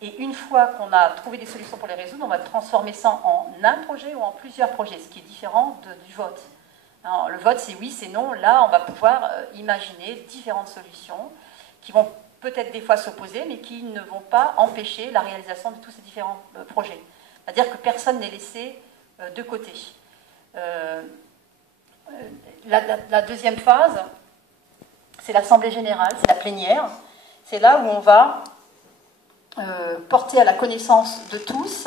et une fois qu'on a trouvé des solutions pour les résoudre, on va transformer ça en un projet ou en plusieurs projets, ce qui est différent du vote. Alors, le vote, c'est oui, c'est non. Là, on va pouvoir imaginer différentes solutions qui vont peut-être des fois s'opposer, mais qui ne vont pas empêcher la réalisation de tous ces différents projets. C'est-à-dire que personne n'est laissé de côté. La deuxième phase, c'est l'Assemblée générale, c'est la plénière. C'est là où on va porter à la connaissance de tous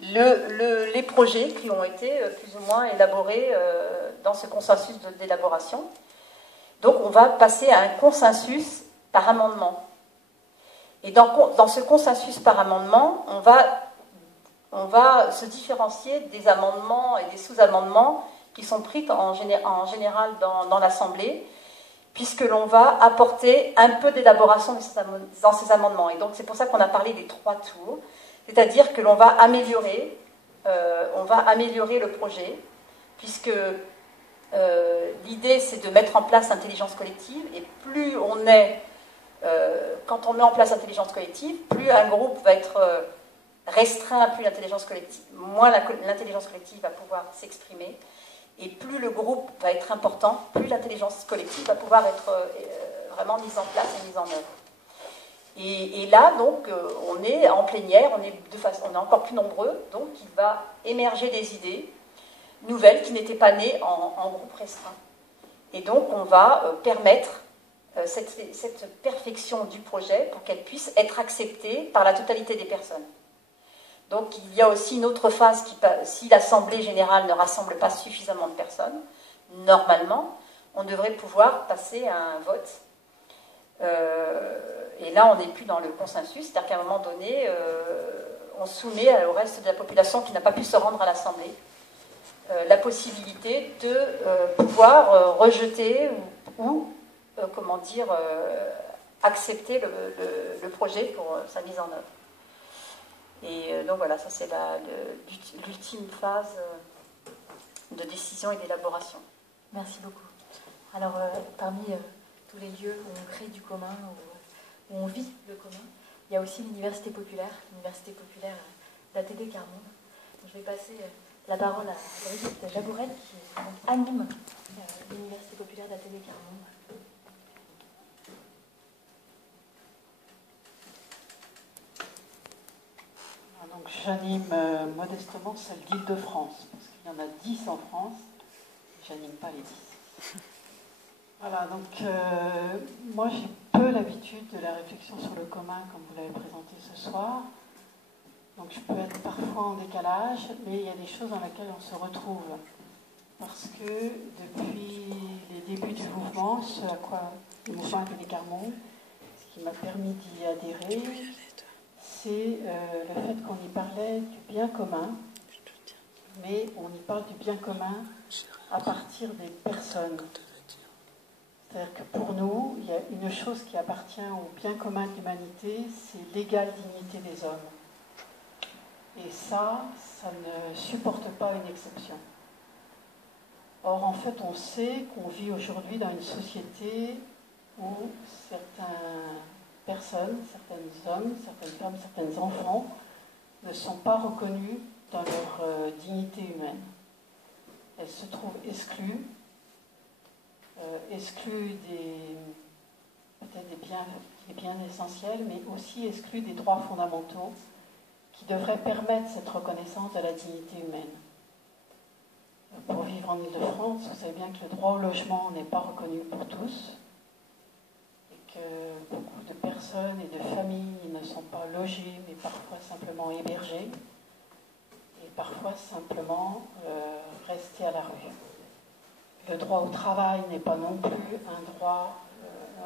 les projets qui ont été plus ou moins élaborés dans ce consensus d'élaboration. Donc on va passer à un consensus par amendement. Et dans ce consensus par amendement, on va se différencier des amendements et des sous-amendements qui sont pris en général dans l'Assemblée, puisque l'on va apporter un peu d'élaboration dans ces amendements. Et donc c'est pour ça qu'on a parlé des 3 tours, c'est-à-dire que l'on va améliorer le projet, puisque l'idée c'est de mettre en place l'intelligence collective, et plus quand on met en place l'intelligence collective, plus un groupe va être restreint, plus l'intelligence collective, moins l'intelligence collective va pouvoir s'exprimer, et plus le groupe va être important, plus l'intelligence collective va pouvoir être vraiment mise en place et mise en œuvre. Et là, donc, on est en plénière, on est encore plus nombreux, donc il va émerger des idées nouvelles qui n'étaient pas nées en groupe restreint. Et donc, on va permettre cette perfection du projet pour qu'elle puisse être acceptée par la totalité des personnes. Donc il y a aussi une autre phase si l'Assemblée générale ne rassemble pas suffisamment de personnes, normalement, on devrait pouvoir passer à un vote. Et là, on n'est plus dans le consensus, c'est-à-dire qu'à un moment donné, on soumet au reste de la population qui n'a pas pu se rendre à l'Assemblée la possibilité de pouvoir rejeter ou comment dire, accepter le projet pour sa mise en œuvre. Et donc voilà, ça c'est l'ultime phase de décision et d'élaboration. Merci beaucoup. Alors, parmi tous les lieux où on crée du commun, où on vit le commun, il y a aussi l'université populaire d'ATD Carmonde. Donc, je vais passer la parole à Brigitte Jabourel qui anime l'université populaire d'ATD Carmonde. Donc j'anime modestement celle d'Île-de-France, parce qu'il y en a 10 en France, j'anime pas les 10. Voilà, donc moi j'ai peu l'habitude de la réflexion sur le commun comme vous l'avez présenté ce soir. Donc je peux être parfois en décalage, mais il y a des choses dans lesquelles on se retrouve. Parce que depuis les débuts du mouvement, ce à quoi le mouvement ATD Carmonde, ce qui m'a permis d'y adhérer, c'est le fait qu'on y parlait du bien commun, mais on y parle du bien commun à partir des personnes. C'est-à-dire que pour nous, il y a une chose qui appartient au bien commun de l'humanité, c'est l'égale dignité des hommes. Et ça ne supporte pas une exception. Or, en fait, on sait qu'on vit aujourd'hui dans une société où certaines personnes, certains hommes, certaines femmes, certains enfants ne sont pas reconnus dans leur dignité humaine. Elles se trouvent exclues peut-être des biens essentiels, mais aussi exclues des droits fondamentaux qui devraient permettre cette reconnaissance de la dignité humaine. Pour vivre en Île-de-France, vous savez bien que le droit au logement n'est pas reconnu pour tous et que beaucoup de personnes et de familles ne sont pas logées, mais parfois simplement hébergées et parfois simplement restées à la rue. Le droit au travail n'est pas non plus un droit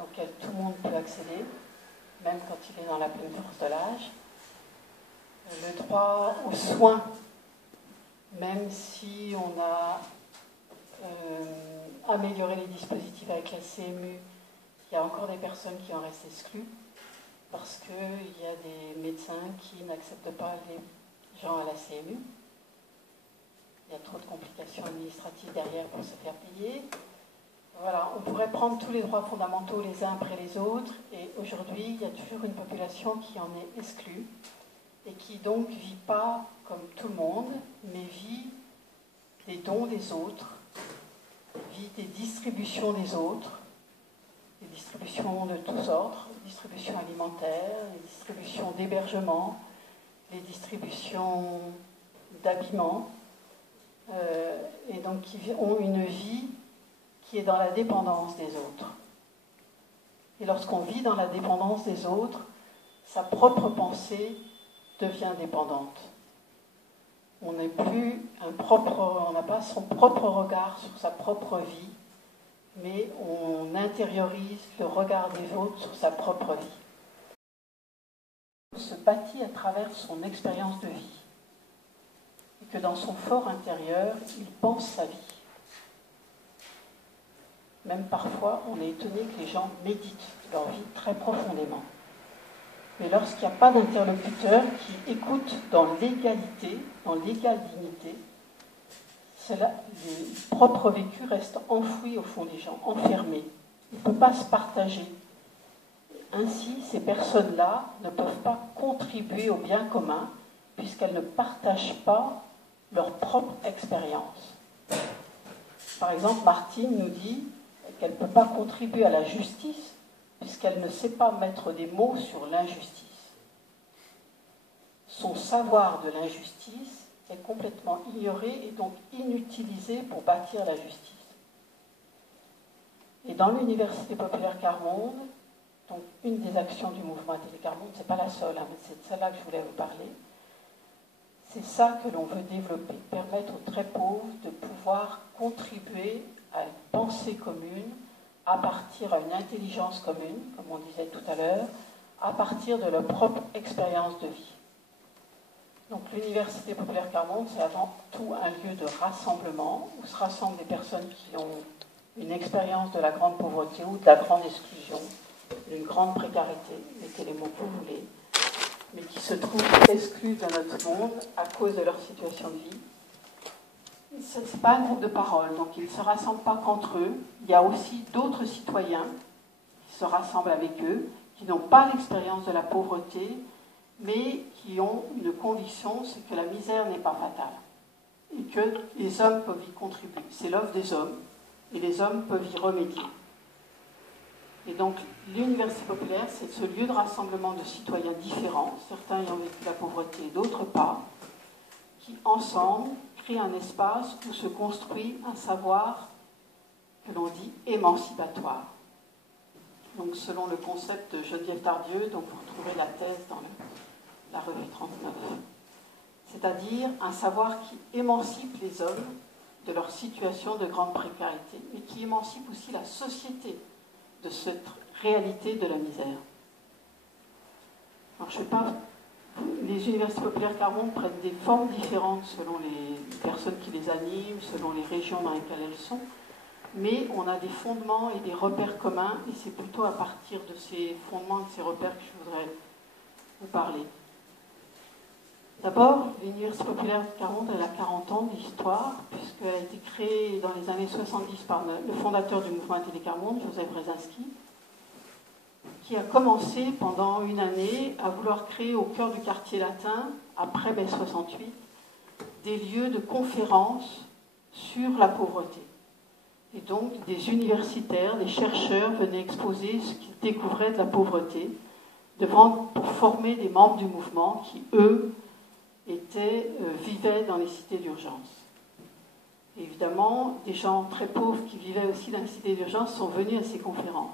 auquel tout le monde peut accéder, même quand il est dans la pleine force de l'âge. Le droit aux soins, même si on a amélioré les dispositifs avec la CMU, il y a encore des personnes qui en restent exclues parce qu'il y a des médecins qui n'acceptent pas les gens à la CMU. Il y a trop de complications administratives derrière pour se faire payer. Voilà, on pourrait prendre tous les droits fondamentaux les uns après les autres, et aujourd'hui, il y a toujours une population qui en est exclue, et qui donc ne vit pas comme tout le monde, mais vit des dons des autres, vit des distributions des autres, des distributions de tous ordres, les distributions alimentaires, les distributions d'hébergement, les distributions d'habillement, et donc qui ont une vie qui est dans la dépendance des autres. Et lorsqu'on vit dans la dépendance des autres, sa propre pensée devient dépendante. On n'est plus on n'a pas son propre regard sur sa propre vie, mais on intériorise le regard des autres sur sa propre vie. On se bâtit à travers son expérience de vie. Et que dans son fort intérieur, il pense sa vie. Même parfois, on est étonné que les gens méditent leur vie très profondément. Mais lorsqu'il n'y a pas d'interlocuteur qui écoute dans l'égalité, dans l'égale dignité, les propres vécus restent enfouis au fond des gens, enfermés. Ils ne peuvent pas se partager. Ainsi, ces personnes-là ne peuvent pas contribuer au bien commun puisqu'elles ne partagent pas leur propre expérience. Par exemple, Martine nous dit qu'elle ne peut pas contribuer à la justice puisqu'elle ne sait pas mettre des mots sur l'injustice. Son savoir de l'injustice est complètement ignoré et donc inutilisé pour bâtir la justice. Et dans l'Université populaire Carmonde, donc une des actions du mouvement ATD Carmonde, ce n'est pas la seule, mais c'est de celle-là que je voulais vous parler, c'est ça que l'on veut développer, permettre aux très pauvres de pouvoir contribuer à une pensée commune, à partir d'une intelligence commune, comme on disait tout à l'heure, à partir de leur propre expérience de vie. Donc Donc l'Université populaire Carmonde, c'est avant tout un lieu de rassemblement où se rassemblent des personnes qui ont une expérience de la grande pauvreté ou de la grande exclusion, d'une grande précarité, mettez les mots que vous voulez, mais qui se trouvent exclus de notre monde à cause de leur situation de vie. Ce n'est pas un groupe de parole, donc ils ne se rassemblent pas qu'entre eux. Il y a aussi d'autres citoyens qui se rassemblent avec eux, qui n'ont pas l'expérience de la pauvreté, mais qui ont une conviction, c'est que la misère n'est pas fatale et que les hommes peuvent y contribuer. C'est l'œuvre des hommes et les hommes peuvent y remédier. Et donc l'Université populaire, c'est ce lieu de rassemblement de citoyens différents, certains ayant vécu la pauvreté et d'autres pas, qui ensemble créent un espace où se construit un savoir que l'on dit émancipatoire. Donc selon le concept de Geneviève Tardieu, donc vous retrouvez la thèse dans la revue 39, c'est-à-dire un savoir qui émancipe les hommes de leur situation de grande précarité, mais qui émancipe aussi la société de cette réalité de la misère. Alors, je ne sais pas, les universités populaires Carmonde prennent des formes différentes selon les personnes qui les animent, selon les régions dans lesquelles elles sont, mais on a des fondements et des repères communs, et c'est plutôt à partir de ces fondements et de ces repères que je voudrais vous parler. D'abord, l'Université populaire Carmonde, elle a 40 ans d'histoire, puisqu'elle a été créée dans les années 70 par le fondateur du mouvement Atelier Carmonde, Joseph Brzezinski, qui a commencé pendant une année à vouloir créer au cœur du quartier latin, après mai 68, des lieux de conférences sur la pauvreté. Et donc, des universitaires, des chercheurs venaient exposer ce qu'ils découvraient de la pauvreté, pour former des membres du mouvement qui, eux, vivaient dans les cités d'urgence. Évidemment, des gens très pauvres qui vivaient aussi dans les cités d'urgence sont venus à ces conférences.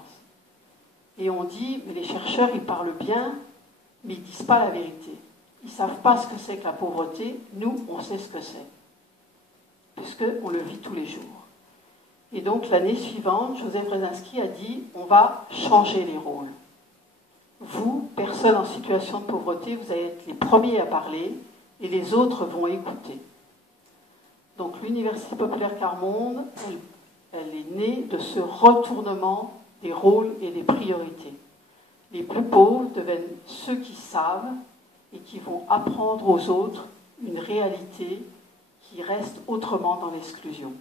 Et on dit, mais les chercheurs, ils parlent bien, mais ils ne disent pas la vérité. Ils ne savent pas ce que c'est que la pauvreté. Nous, on sait ce que c'est, puisqu'on le vit tous les jours. Et donc, l'année suivante, Joseph Brzezinski a dit, on va changer les rôles. Vous, personnes en situation de pauvreté, vous allez être les premiers à parler, et les autres vont écouter. Donc l'Université populaire Carmonde, elle est née de ce retournement des rôles et des priorités. Les plus pauvres deviennent ceux qui savent et qui vont apprendre aux autres une réalité qui reste autrement dans l'exclusion.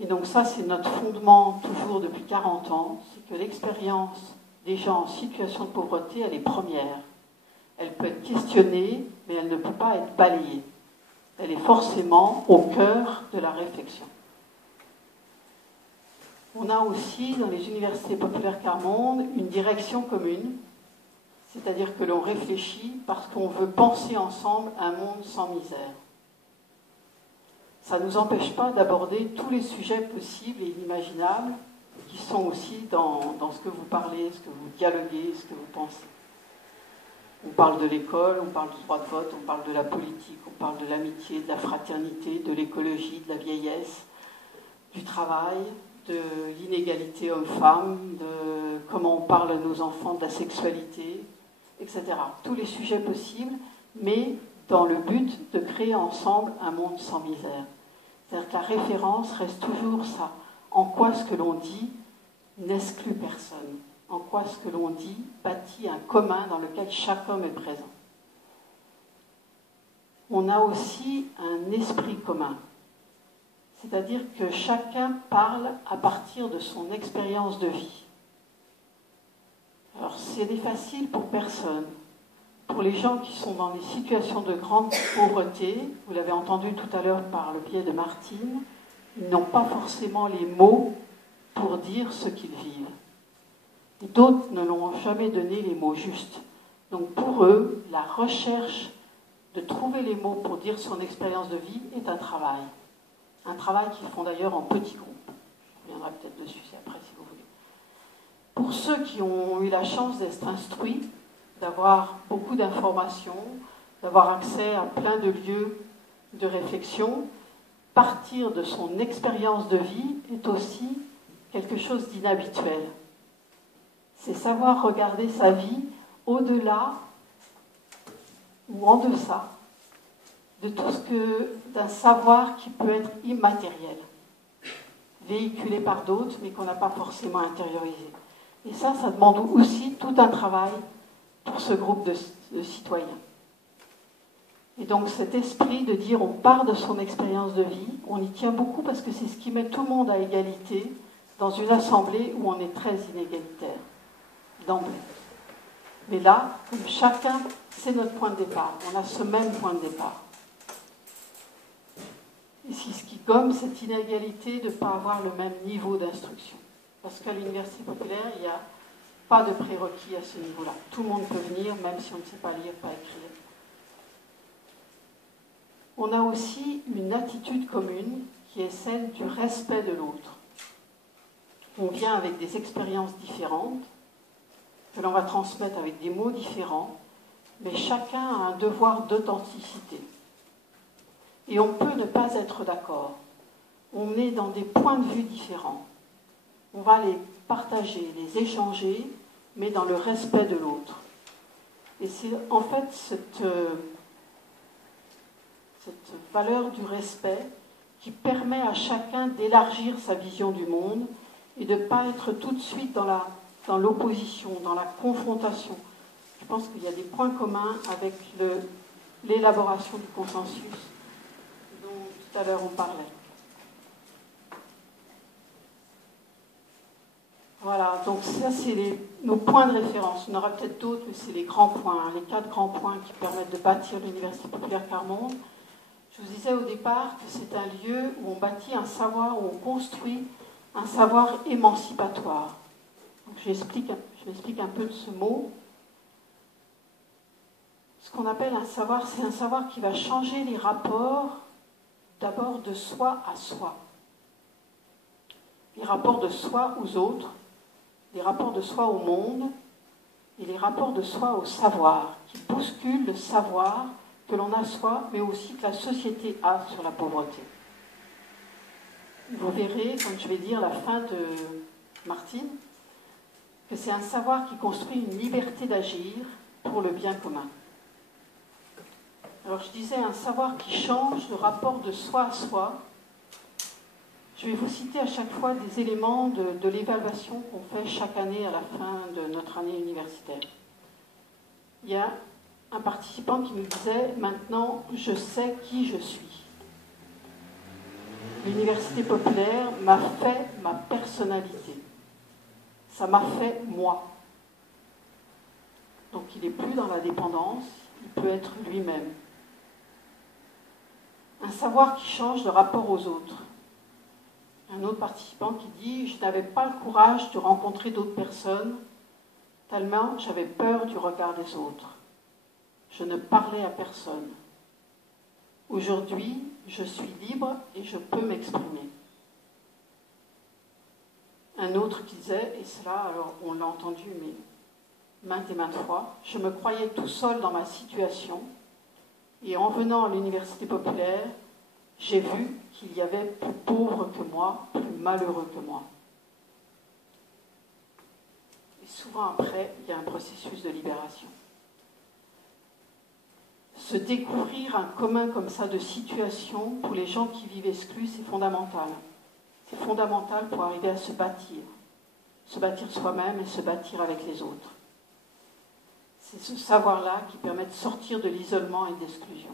Et donc ça, c'est notre fondement toujours depuis 40 ans, c'est que l'expérience des gens en situation de pauvreté, elle est première. Elle peut être questionnée, mais elle ne peut pas être balayée. Elle est forcément au cœur de la réflexion. On a aussi, dans les universités populaires Carmonde, une direction commune, c'est-à-dire que l'on réfléchit parce qu'on veut penser ensemble un monde sans misère. Ça ne nous empêche pas d'aborder tous les sujets possibles et inimaginables qui sont aussi dans ce que vous parlez, ce que vous dialoguez, ce que vous pensez. On parle de l'école, on parle du droit de vote, on parle de la politique, on parle de l'amitié, de la fraternité, de l'écologie, de la vieillesse, du travail, de l'inégalité homme-femme, de comment on parle à nos enfants de la sexualité, etc. Tous les sujets possibles, mais dans le but de créer ensemble un monde sans misère. C'est-à-dire que la référence reste toujours ça. En quoi ce que l'on dit n'exclut personne. En quoi ce que l'on dit bâtit un commun dans lequel chaque homme est présent. On a aussi un esprit commun. C'est-à-dire que chacun parle à partir de son expérience de vie. Alors, c'est facile pour personne. Pour les gens qui sont dans des situations de grande pauvreté, vous l'avez entendu tout à l'heure par le biais de Martine, ils n'ont pas forcément les mots pour dire ce qu'ils vivent. Et d'autres ne l'ont jamais donné les mots justes. Donc pour eux, la recherche de trouver les mots pour dire son expérience de vie est un travail. Un travail qu'ils font d'ailleurs en petits groupes. Je reviendrai peut-être dessus après si vous voulez. Pour ceux qui ont eu la chance d'être instruits, d'avoir beaucoup d'informations, d'avoir accès à plein de lieux de réflexion, partir de son expérience de vie est aussi quelque chose d'inhabituel. C'est savoir regarder sa vie au-delà ou en deçà de tout ce que d'un savoir qui peut être immatériel, véhiculé par d'autres, mais qu'on n'a pas forcément intériorisé. Et ça demande aussi tout un travail pour ce groupe de citoyens. Et donc cet esprit de dire on part de son expérience de vie, on y tient beaucoup parce que c'est ce qui met tout le monde à égalité dans une assemblée où on est très inégalitaire, d'emblée. Mais là, comme chacun, c'est notre point de départ, on a ce même point de départ. Et c'est ce qui gomme cette inégalité de ne pas avoir le même niveau d'instruction. Parce qu'à l'université populaire, il n'y a pas de prérequis à ce niveau-là. Tout le monde peut venir, même si on ne sait pas lire, pas écrire. On a aussi une attitude commune qui est celle du respect de l'autre. On vient avec des expériences différentes, que l'on va transmettre avec des mots différents, mais chacun a un devoir d'authenticité. Et on peut ne pas être d'accord. On est dans des points de vue différents. On va les partager, les échanger, mais dans le respect de l'autre. Et c'est en fait cette valeur du respect qui permet à chacun d'élargir sa vision du monde et de ne pas être tout de suite dans l'opposition, dans la confrontation. Je pense qu'il y a des points communs avec l'élaboration du consensus dont tout à l'heure on parlait. Voilà, donc ça c'est nos points de référence. Il y en aura peut-être d'autres, mais c'est les grands points, les 4 grands points qui permettent de bâtir l'Université populaire Carmonde. Je vous disais au départ que c'est un lieu où on bâtit un savoir, où on construit un savoir émancipatoire. Donc je m'explique un peu de ce mot. Ce qu'on appelle un savoir, c'est un savoir qui va changer les rapports, d'abord de soi à soi. Les rapports de soi aux autres, les rapports de soi au monde et les rapports de soi au savoir, qui bousculent le savoir que l'on a soi, mais aussi que la société a sur la pauvreté. Vous verrez, quand je vais dire la fin de Martine, que c'est un savoir qui construit une liberté d'agir pour le bien commun. Alors je disais un savoir qui change le rapport de soi à soi. Je vais vous citer à chaque fois des éléments de l'évaluation qu'on fait chaque année à la fin de notre année universitaire. Il y a un participant qui nous disait « Maintenant, je sais qui je suis ». L'université populaire m'a fait ma personnalité. Ça m'a fait moi. Donc il n'est plus dans la dépendance, il peut être lui-même. Un savoir qui change de rapport aux autres. Un autre participant qui dit « Je n'avais pas le courage de rencontrer d'autres personnes, tellement j'avais peur du regard des autres. Je ne parlais à personne. Aujourd'hui, je suis libre et je peux m'exprimer. » Un autre qui disait, et cela, alors on l'a entendu, mais maintes et maintes fois, « Je me croyais tout seul dans ma situation, et en venant à l'université populaire, j'ai vu qu'il y avait plus pauvre que moi, plus malheureux que moi. » Et souvent après, il y a un processus de libération. Se découvrir un commun comme ça de situation pour les gens qui vivent exclus, c'est fondamental. C'est fondamental pour arriver à se bâtir soi-même et se bâtir avec les autres. C'est ce savoir-là qui permet de sortir de l'isolement et de l'exclusion.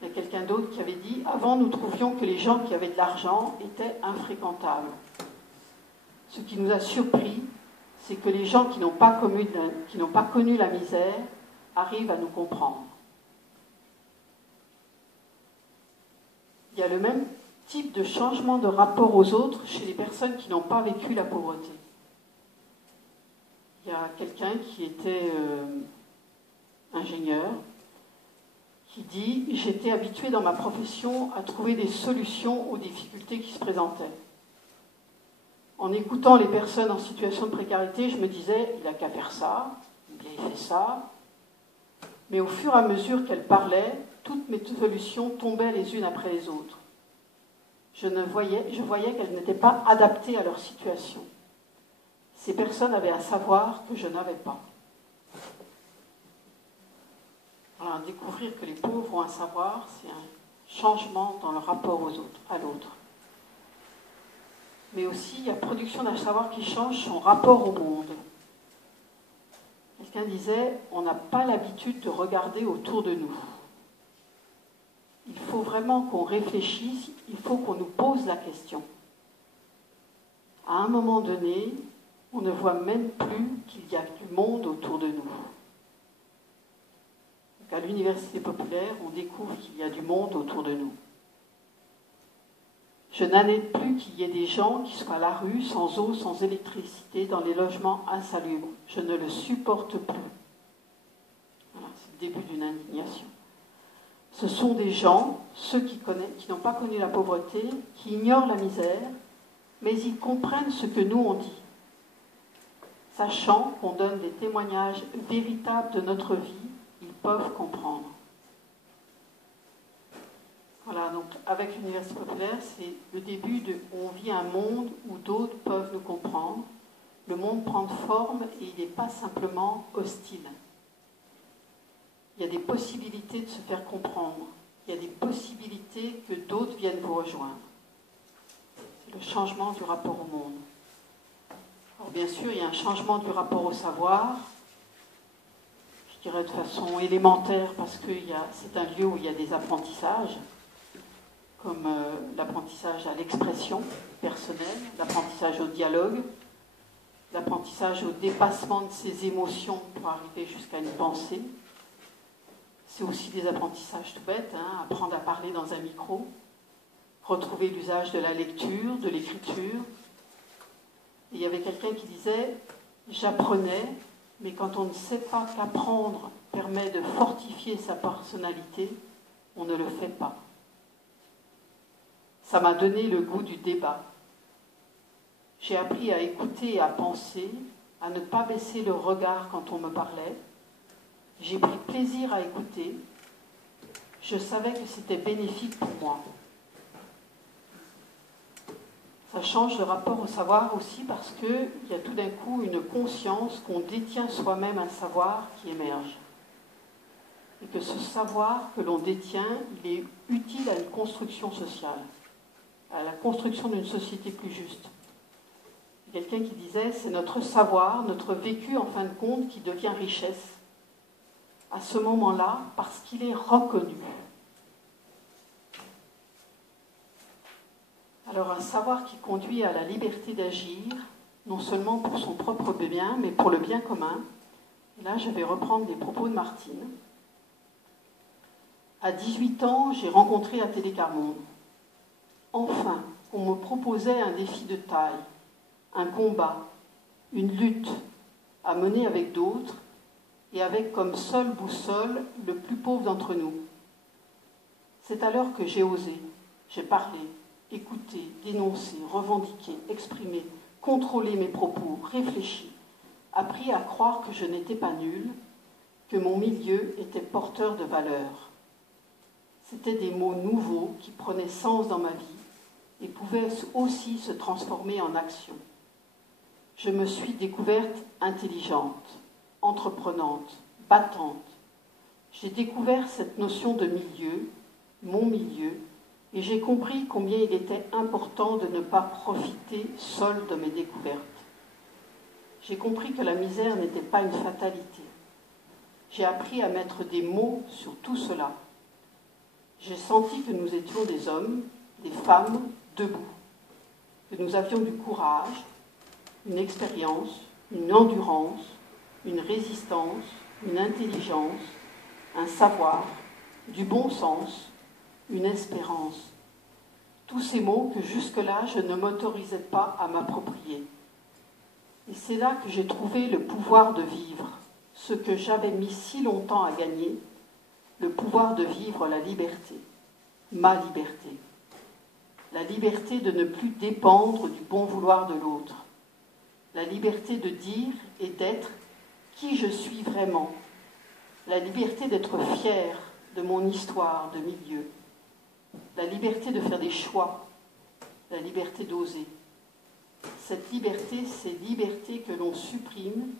Il y a quelqu'un d'autre qui avait dit « Avant, nous trouvions que les gens qui avaient de l'argent étaient infréquentables. Ce qui nous a surpris, c'est que les gens qui n'ont pas connu la misère arrivent à nous comprendre. » Il y a le même type de changement de rapport aux autres chez les personnes qui n'ont pas vécu la pauvreté. Il y a quelqu'un qui était ingénieur, qui dit « J'étais habitué dans ma profession à trouver des solutions aux difficultés qui se présentaient. En écoutant les personnes en situation de précarité, je me disais « Il n'a qu'à faire ça, bien il fait ça. » Mais au fur et à mesure qu'elle parlait, toutes mes solutions tombaient les unes après les autres. Je voyais qu'elles n'étaient pas adaptées à leur situation. Ces personnes avaient un savoir que je n'avais pas. » découvrir que les pauvres ont un savoir, c'est un changement dans le rapport aux autres, à l'autre. Mais aussi, il y a production d'un savoir qui change son rapport au monde. Quelqu'un disait, on n'a pas l'habitude de regarder autour de nous. Il faut vraiment qu'on réfléchisse, il faut qu'on nous pose la question. À un moment donné, on ne voit même plus qu'il y a du monde autour de nous. Donc à l'université populaire, on découvre qu'il y a du monde autour de nous. Je n'admets plus qu'il y ait des gens qui soient à la rue, sans eau, sans électricité, dans les logements insalubres. Je ne le supporte plus. Voilà, c'est le début d'une indignation. Ce sont des gens, ceux qui n'ont pas connu la pauvreté, qui ignorent la misère, mais ils comprennent ce que nous on dit. Sachant qu'on donne des témoignages véritables de notre vie, ils peuvent comprendre. Voilà, donc avec l'Université populaire, c'est le début de... On vit un monde où d'autres peuvent nous comprendre. Le monde prend forme et il n'est pas simplement hostile. Il y a des possibilités de se faire comprendre. Il y a des possibilités que d'autres viennent vous rejoindre. C'est le changement du rapport au monde. Alors bien sûr, il y a un changement du rapport au savoir, je dirais de façon élémentaire, parce que c'est un lieu où il y a des apprentissages, comme l'apprentissage à l'expression personnelle, l'apprentissage au dialogue, l'apprentissage au dépassement de ses émotions pour arriver jusqu'à une pensée. C'est aussi des apprentissages tout bêtes, apprendre à parler dans un micro, retrouver l'usage de la lecture, de l'écriture. Et il y avait quelqu'un qui disait « J'apprenais, mais quand on ne sait pas qu'apprendre permet de fortifier sa personnalité, on ne le fait pas. » Ça m'a donné le goût du débat. J'ai appris à écouter et à penser, à ne pas baisser le regard quand on me parlait. J'ai pris plaisir à écouter. Je savais que c'était bénéfique pour moi. Ça change le rapport au savoir aussi parce qu'il y a tout d'un coup une conscience qu'on détient soi-même un savoir qui émerge. Et que ce savoir que l'on détient, il est utile à une construction sociale, à la construction d'une société plus juste. Il y a quelqu'un qui disait, c'est notre savoir, notre vécu en fin de compte qui devient richesse. À ce moment-là, parce qu'il est reconnu. Alors un savoir qui conduit à la liberté d'agir, non seulement pour son propre bien, mais pour le bien commun. Et là, je vais reprendre les propos de Martine. À 18 ans, j'ai rencontré à Télécarmonde. Enfin, on me proposait un défi de taille, un combat, une lutte à mener avec d'autres, et avec comme seule boussole le plus pauvre d'entre nous. C'est alors que j'ai osé, j'ai parlé, écouté, dénoncé, revendiqué, exprimé, contrôlé mes propos, réfléchi, appris à croire que je n'étais pas nulle, que mon milieu était porteur de valeurs. C'étaient des mots nouveaux qui prenaient sens dans ma vie et pouvaient aussi se transformer en action. Je me suis découverte intelligente, entreprenante, battante. J'ai découvert cette notion de milieu, mon milieu, et j'ai compris combien il était important de ne pas profiter seul de mes découvertes. J'ai compris que la misère n'était pas une fatalité. J'ai appris à mettre des mots sur tout cela. J'ai senti que nous étions des hommes, des femmes debout, que nous avions du courage, une expérience, une endurance, une résistance, une intelligence, un savoir, du bon sens, une espérance. Tous ces mots que jusque-là je ne m'autorisais pas à m'approprier. Et c'est là que j'ai trouvé le pouvoir de vivre, ce que j'avais mis si longtemps à gagner, le pouvoir de vivre la liberté, ma liberté. La liberté de ne plus dépendre du bon vouloir de l'autre. La liberté de dire et d'être qui je suis vraiment, la liberté d'être fière de mon histoire, de milieu, la liberté de faire des choix, la liberté d'oser. Cette liberté, c'est liberté que l'on supprime,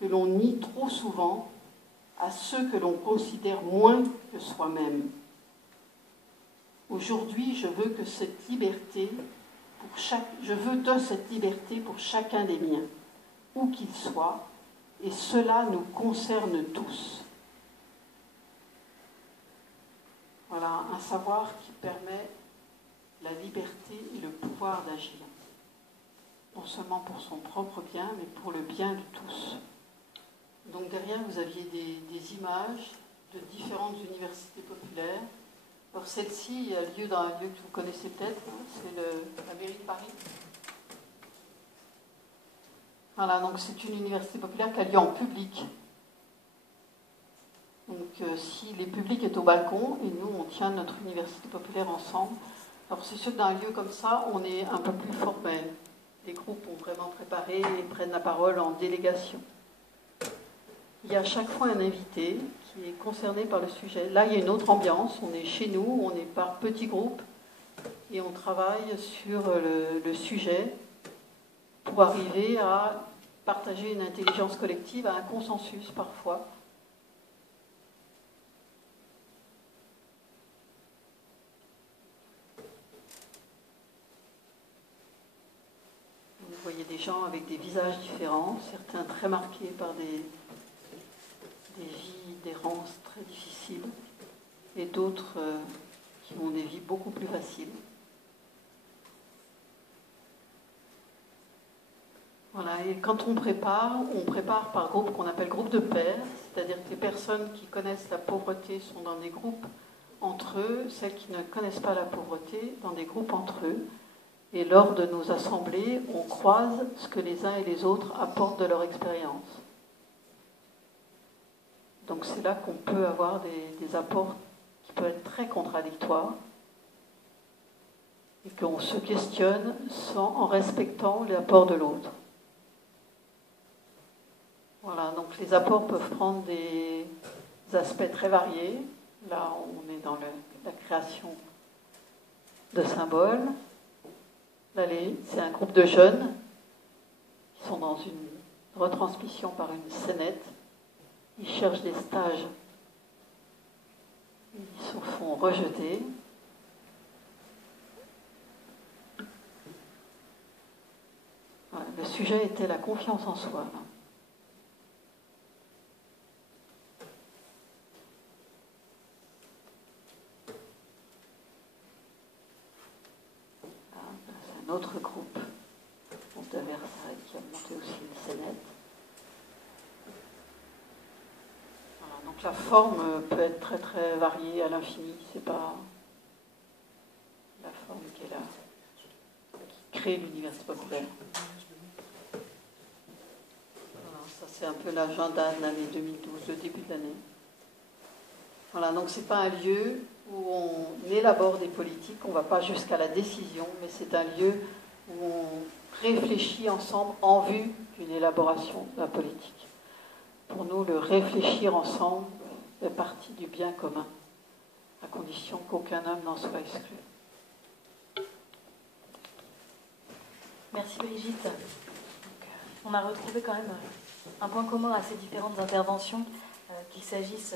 que l'on nie trop souvent, à ceux que l'on considère moins que soi-même. Aujourd'hui, je veux de cette liberté pour chacun des miens, où qu'il soit, et cela nous concerne tous. Voilà, un savoir qui permet la liberté et le pouvoir d'agir, non seulement pour son propre bien, mais pour le bien de tous. Donc derrière, vous aviez des images de différentes universités populaires. Alors celle-ci a lieu dans un lieu que vous connaissez peut-être, hein, c'est la mairie de Paris. Voilà, donc c'est une université populaire qui a lieu en public. Donc si les publics est au balcon, et nous on tient notre université populaire ensemble. Alors c'est sûr que dans un lieu comme ça, on est un peu plus formel. Les groupes ont vraiment préparé et prennent la parole en délégation. Il y a à chaque fois un invité qui est concerné par le sujet. Là, il y a une autre ambiance. On est chez nous, on est par petits groupes et on travaille sur le sujet pour arriver à partager une intelligence collective, à un consensus parfois. Vous voyez des gens avec des visages différents, certains très marqués par des vies d'errance très difficiles et d'autres qui ont des vies beaucoup plus faciles. Voilà, et quand on prépare par groupe qu'on appelle groupe de pairs, c'est-à-dire que les personnes qui connaissent la pauvreté sont dans des groupes entre eux, celles qui ne connaissent pas la pauvreté dans des groupes entre eux. Et lors de nos assemblées, on croise ce que les uns et les autres apportent de leur expérience. Donc c'est là qu'on peut avoir des apports qui peuvent être très contradictoires et qu'on se questionne en respectant l'apport de l'autre. Voilà, donc les apports peuvent prendre des aspects très variés. Là, on est dans la création de symboles. Là, c'est un groupe de jeunes qui sont dans une retransmission par une scénette. Ils cherchent des stages. Ils se font rejeter. Voilà, le sujet était la confiance en soi. C'est un autre groupe de Versailles qui a monté aussi une scénette. Donc la forme peut être très très variée à l'infini, c'est pas la forme qui est là, qui crée l'université populaire. Voilà, ça c'est un peu l'agenda de l'année 2012, le début de l'année. Voilà, donc c'est pas un lieu où on élabore des politiques, on ne va pas jusqu'à la décision, mais c'est un lieu où on réfléchit ensemble en vue d'une élaboration de la politique. Pour nous, le réfléchir ensemble fait partie du bien commun, à condition qu'aucun homme n'en soit exclu. Merci Brigitte. On a retrouvé quand même un point commun à ces différentes interventions, qu'il s'agisse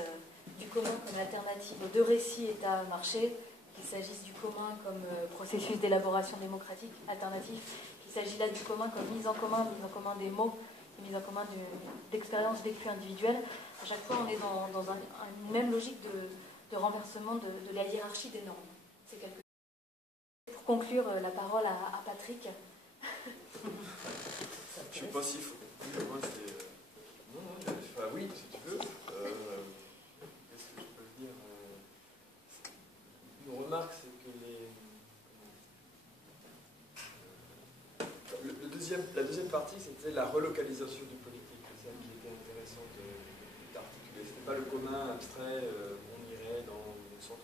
du commun comme alternative aux deux récits État-marché, qu'il s'agisse du commun comme processus d'élaboration démocratique alternatif, qu'il s'agit là du commun comme mise en commun des mots, mise en commun d'expériences vécues individuelles. À chaque fois, on est dans une même logique de renversement de la hiérarchie des normes. C'est quelque chose. Pour conclure, la parole à Patrick. Je ne sais pas s'il faut. Moi, c'est. Oui, si tu veux. Qu'est-ce que je peux dire Une remarque, c'est que la deuxième partie, c'était la relocalisation du politique. C'est ça qui était intéressant d'articuler. Ce n'était pas le commun abstrait où on irait dans une sorte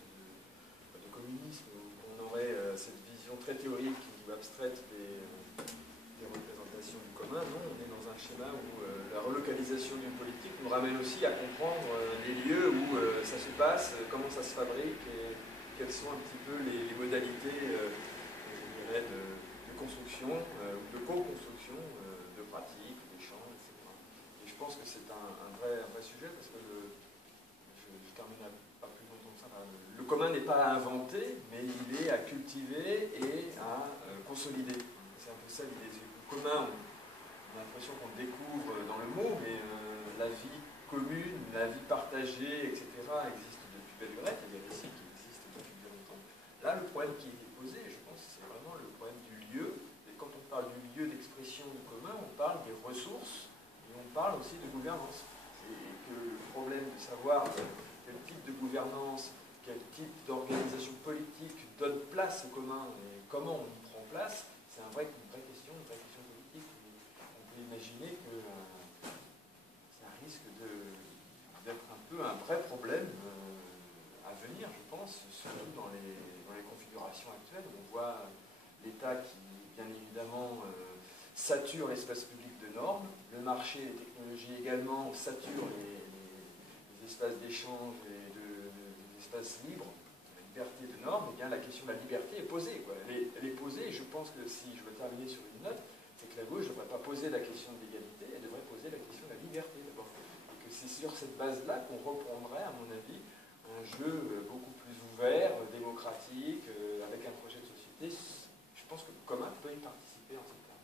de communisme, où on aurait cette vision très théorique ou abstraite des représentations du commun. Non, on est dans un schéma où la relocalisation d'une politique nous ramène aussi à comprendre les lieux où ça se passe, comment ça se fabrique et quelles sont un petit peu les modalités je dirais, de construction, de co-construction, de pratiques, d'échanges, etc. Et je pense que c'est un vrai sujet parce que commun n'est pas à inventer, mais il est à cultiver et à consolider. C'est un peu ça l'idée. Le commun, on a l'impression qu'on le découvre dans le mot, mais la vie commune, la vie partagée, etc., existe depuis belle lurette. Il y a des récits qui existent depuis bien longtemps. Là, le problème qui est posé, je pense, c'est vraiment le problème du lieu. Et quand on parle du lieu d'expression du commun, on parle des ressources et on parle aussi de gouvernance. Et que le problème de savoir quel type de gouvernance, quel type d'organisation politique donne place au commun et comment on y prend place, c'est une vraie question politique. On peut imaginer que ça risque d'être un peu un vrai problème à venir, je pense, surtout dans les configurations actuelles où on voit l'État qui, bien évidemment, sature l'espace public de normes, le marché, les technologies également saturent les espaces d'échange et des espaces libres, la liberté de normes, et bien la question de la liberté est posée. Quoi. Elle est posée, et je pense que si je veux terminer sur une note, c'est que la gauche ne devrait pas poser la question de l'égalité, elle devrait poser la question de la liberté d'abord. Et que c'est sur cette base-là qu'on reprendrait, à mon avis, un jeu beaucoup plus ouvert, démocratique, avec un projet de société. Je pense que le commun peut y participer en cette terme.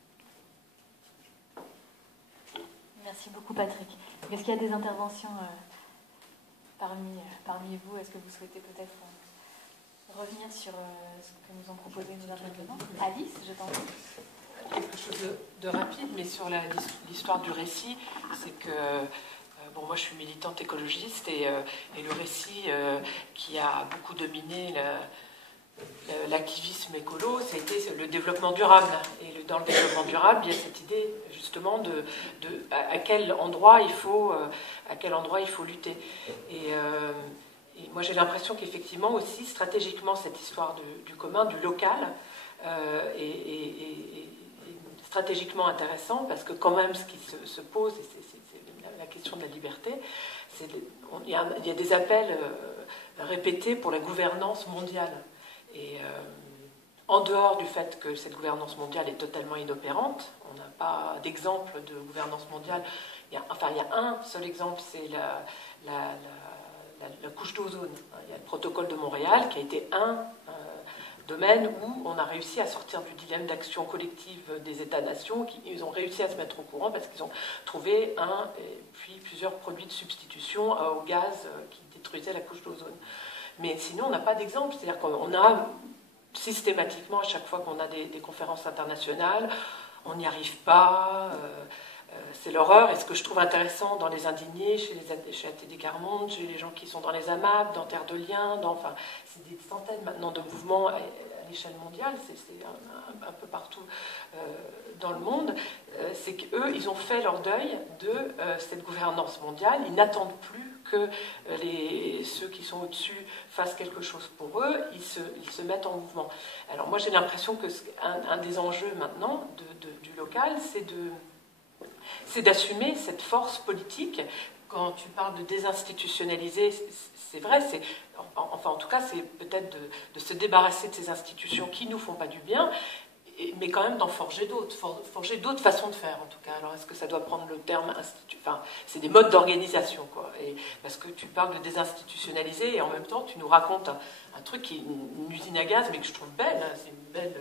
Merci beaucoup, Patrick. Est-ce qu'il y a des interventions parmi vous? Est-ce que vous souhaitez peut-être revenir sur ce que nous ont proposé nos intervenants? Alice, je t'en prie. Quelque chose de rapide, mais sur l'histoire du récit, c'est que bon, moi je suis militante écologiste et le récit qui a beaucoup dominé l'activisme écolo, ça a été le développement durable. Et dans le développement durable, il y a cette idée justement de à quel endroit il faut lutter. Et moi j'ai l'impression qu'effectivement aussi stratégiquement cette histoire du commun, du local, est stratégiquement intéressant parce que quand même ce qui se pose, et c'est la question de la liberté, il y a des appels répétés pour la gouvernance mondiale. Et en dehors du fait que cette gouvernance mondiale est totalement inopérante, on n'a pas d'exemple de gouvernance mondiale. Il y a un seul exemple, c'est la couche d'ozone. Il y a le protocole de Montréal qui a été un domaine où on a réussi à sortir du dilemme d'action collective des États-nations. Ils ont réussi à se mettre au courant parce qu'ils ont trouvé puis plusieurs produits de substitution au gaz qui détruisait la couche d'ozone. Mais sinon, on n'a pas d'exemple. C'est-à-dire qu'on a systématiquement, à chaque fois qu'on a des conférences internationales, on n'y arrive pas, c'est l'horreur. Et ce que je trouve intéressant dans les indignés, chez ATD Quart Monde, chez les gens qui sont dans les AMAP, dans Terre de Liens, c'est des centaines maintenant de mouvements à l'échelle mondiale, c'est un peu partout dans le monde, c'est qu'eux, ils ont fait leur deuil de cette gouvernance mondiale. Ils n'attendent plus que ceux qui sont au-dessus fassent quelque chose pour eux, ils se mettent en mouvement. Alors moi j'ai l'impression que un des enjeux maintenant du local, c'est d'assumer cette force politique. Quand tu parles de désinstitutionnaliser, c'est vrai, en tout cas c'est peut-être de se débarrasser de ces institutions qui ne nous font pas du bien, mais quand même d'en forger d'autres façons de faire en tout cas. Alors est-ce que ça doit prendre le terme institut? Enfin, c'est des modes d'organisation quoi. Et parce que tu parles de désinstitutionnaliser et en même temps tu nous racontes un truc qui est une usine à gaz mais que je trouve belle. Hein. C'est une belle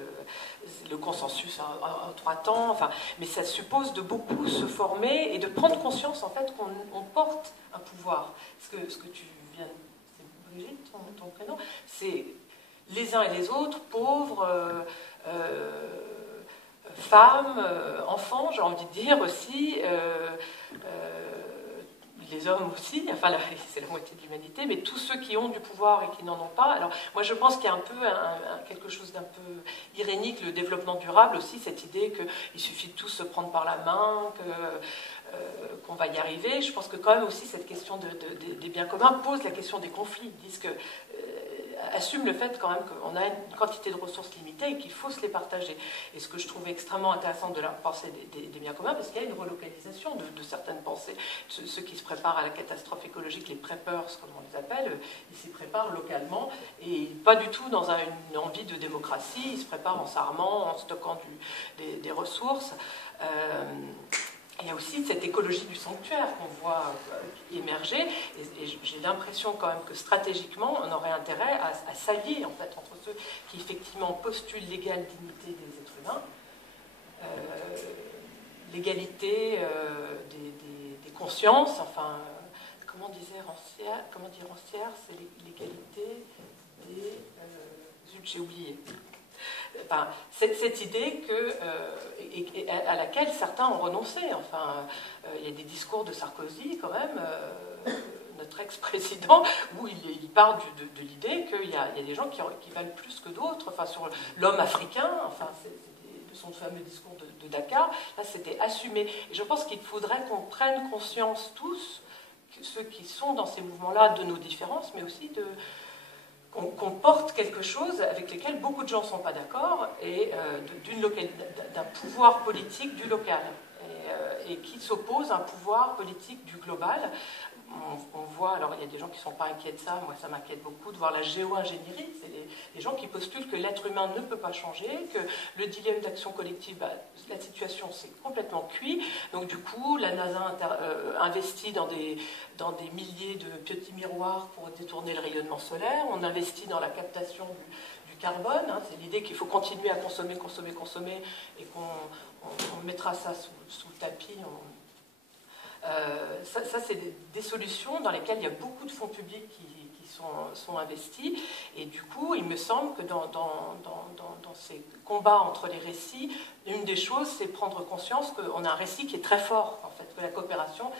le consensus en 3 temps. Enfin, mais ça suppose de beaucoup se former et de prendre conscience en fait qu'on porte un pouvoir. Ce que tu viens, c'est Brigitte ton prénom, c'est les uns et les autres, pauvres. Femmes, enfants, j'ai envie de dire aussi, les hommes aussi, enfin c'est la moitié de l'humanité, mais tous ceux qui ont du pouvoir et qui n'en ont pas. Alors moi je pense qu'il y a un peu quelque chose d'un peu irénique, le développement durable aussi, cette idée qu'il suffit de tous se prendre par la main, qu'on va y arriver. Je pense que quand même aussi cette question des biens communs pose la question des conflits. Ils disent que assume le fait quand même qu'on a une quantité de ressources limitées et qu'il faut se les partager. Et ce que je trouve extrêmement intéressant de la pensée des biens communs, parce qu'il y a une relocalisation de certaines pensées. Ceux qui se préparent à la catastrophe écologique, les preppers, comme on les appelle, ils s'y préparent localement et pas du tout dans une envie de démocratie. Ils se préparent en s'armant, en stockant des ressources. il y a aussi cette écologie du sanctuaire qu'on voit émerger, et j'ai l'impression quand même que stratégiquement, on aurait intérêt à s'allier en fait, entre ceux qui effectivement postulent l'égale dignité des êtres humains, l'égalité des consciences, enfin, comment dire Rancière, c'est l'égalité des... zut, j'ai oublié. Enfin, cette idée à laquelle certains ont renoncé. Enfin, il y a des discours de Sarkozy, quand même, notre ex-président, où il part de l'idée qu'il y a des gens qui valent plus que d'autres. Enfin, sur l'homme africain, enfin, de son fameux discours de Dakar, là, c'était assumé. Et je pense qu'il faudrait qu'on prenne conscience tous, ceux qui sont dans ces mouvements-là, de nos différences, mais aussi qu'on porte quelque chose avec lequel beaucoup de gens ne sont pas d'accord, et d'un pouvoir politique du local, et qui s'oppose à un pouvoir politique du global. On voit, alors il y a des gens qui ne sont pas inquiets de ça, moi ça m'inquiète beaucoup de voir la géo-ingénierie, c'est les gens qui postulent que l'être humain ne peut pas changer, que le dilemme d'action collective, la situation c'est complètement cuit, donc du coup la NASA investit dans des milliers de petits miroirs pour détourner le rayonnement solaire, on investit dans la captation du carbone, hein, c'est l'idée qu'il faut continuer à consommer, et qu'on mettra ça sous le tapis. Ça c'est des solutions dans lesquelles il y a beaucoup de fonds publics qui sont investis, et du coup il me semble que dans ces combats entre les récits, une des choses c'est prendre conscience qu'on a un récit qui est très fort, en fait, que la coopération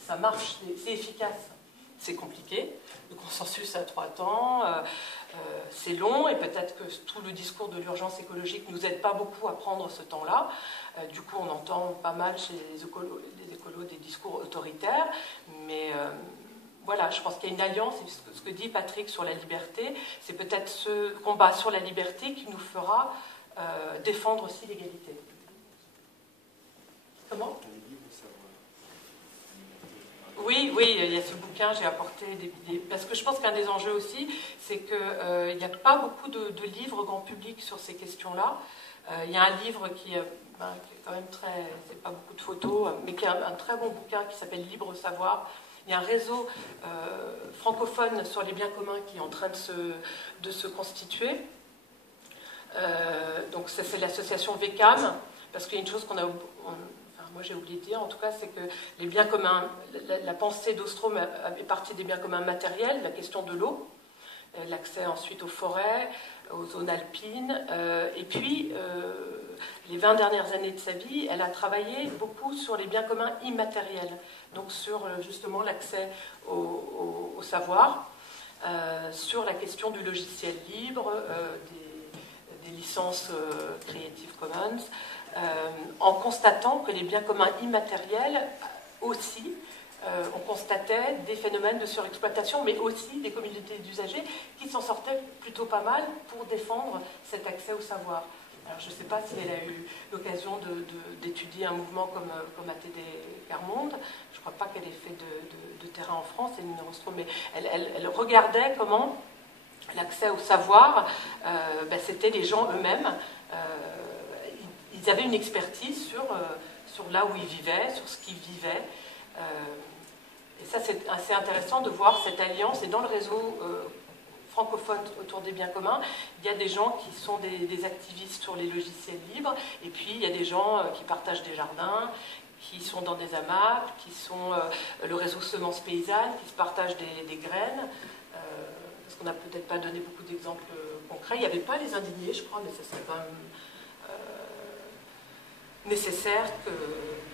ça marche, c'est efficace. C'est compliqué, le consensus à 3 temps, c'est long, et peut-être que tout le discours de l'urgence écologique ne nous aide pas beaucoup à prendre ce temps-là. Du coup, on entend pas mal chez les écolos des discours autoritaires, mais voilà, je pense qu'il y a une alliance, et ce que dit Patrick sur la liberté, c'est peut-être ce combat sur la liberté qui nous fera défendre aussi l'égalité. Comment ? Oui, il y a ce bouquin, j'ai apporté des idées. Parce que je pense qu'un des enjeux aussi, c'est qu'il n'y a pas beaucoup de livres grand public sur ces questions-là. Il y a un livre qui est quand même c'est pas beaucoup de photos, mais qui est un très bon bouquin qui s'appelle Libre Savoir. Il y a un réseau francophone sur les biens communs qui est en train de se constituer. Donc c'est l'association VECAM, parce qu'il y a une chose moi j'ai oublié de dire, en tout cas, c'est que les biens communs, la pensée d'Ostrom est partie des biens communs matériels, la question de l'eau, l'accès ensuite aux forêts, aux zones alpines, et puis les 20 dernières années de sa vie, elle a travaillé beaucoup sur les biens communs immatériels, donc sur justement l'accès au savoir, sur la question du logiciel libre, des licences Creative Commons, en constatant que les biens communs immatériels aussi, on constatait des phénomènes de surexploitation, mais aussi des communautés d'usagers qui s'en sortaient plutôt pas mal pour défendre cet accès au savoir. Alors, je ne sais pas si elle a eu l'occasion d'étudier un mouvement comme ATD Quart-Monde. Je ne crois pas qu'elle ait fait de terrain en France, mais elle regardait comment l'accès au savoir, c'était les gens eux-mêmes. Ils avaient une expertise sur là où ils vivaient, sur ce qu'ils vivaient. Et ça, c'est assez intéressant de voir cette alliance. Et dans le réseau francophone autour des biens communs, il y a des gens qui sont des activistes sur les logiciels libres, et puis il y a des gens qui partagent des jardins, qui sont dans des AMAP, qui sont le réseau Semences Paysannes, qui se partagent des graines. Parce qu'on n'a peut-être pas donné beaucoup d'exemples concrets. Il n'y avait pas les indignés, je crois, mais ce serait quand même nécessaire que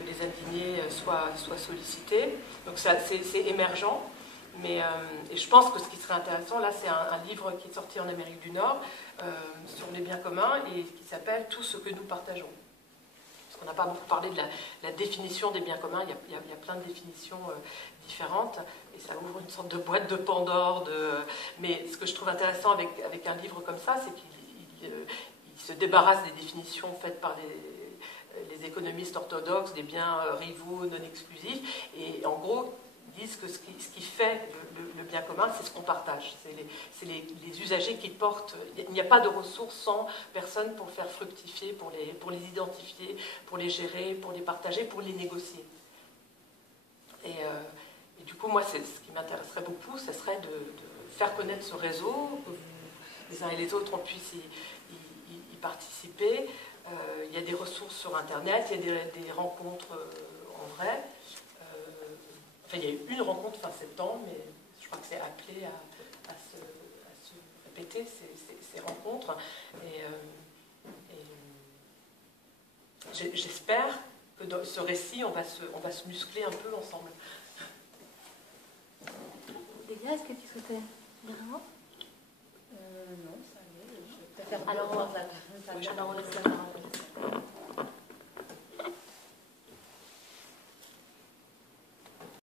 les indignés soient sollicités. Donc c'est émergent. Et je pense que ce qui serait intéressant, là, c'est un livre qui est sorti en Amérique du Nord sur les biens communs et qui s'appelle « Tout ce que nous partageons ». Parce qu'on n'a pas beaucoup parlé de la définition des biens communs. Il y a plein de définitions différentes et ça ouvre une sorte de boîte de Pandore. Mais ce que je trouve intéressant avec un livre comme ça, c'est qu'il se débarrasse des définitions faites par les économistes orthodoxes, des biens rivaux non exclusifs, et en gros disent que ce qui fait le bien commun, commun, c'est ce qu'on partage. C'est les usagers qui portent. Il n'y a pas de ressources sans personne pour faire fructifier, pour les identifier, pour les gérer, pour les partager, pour les négocier. Et du coup, moi, ce qui m'intéresserait beaucoup, ce serait de faire connaître ce réseau, que les uns et les autres, on puisse y participer. Il y a des ressources sur Internet, il y a des rencontres en vrai. Enfin, il y a eu une rencontre fin septembre, mais je crois que c'est appelé à se répéter ces rencontres. Et j'espère que dans ce récit, on va se muscler un peu ensemble. Lélia, est-ce que tu souhaitais dire un mot? Non, ça allait. Je préfère alors, on laisse la parole.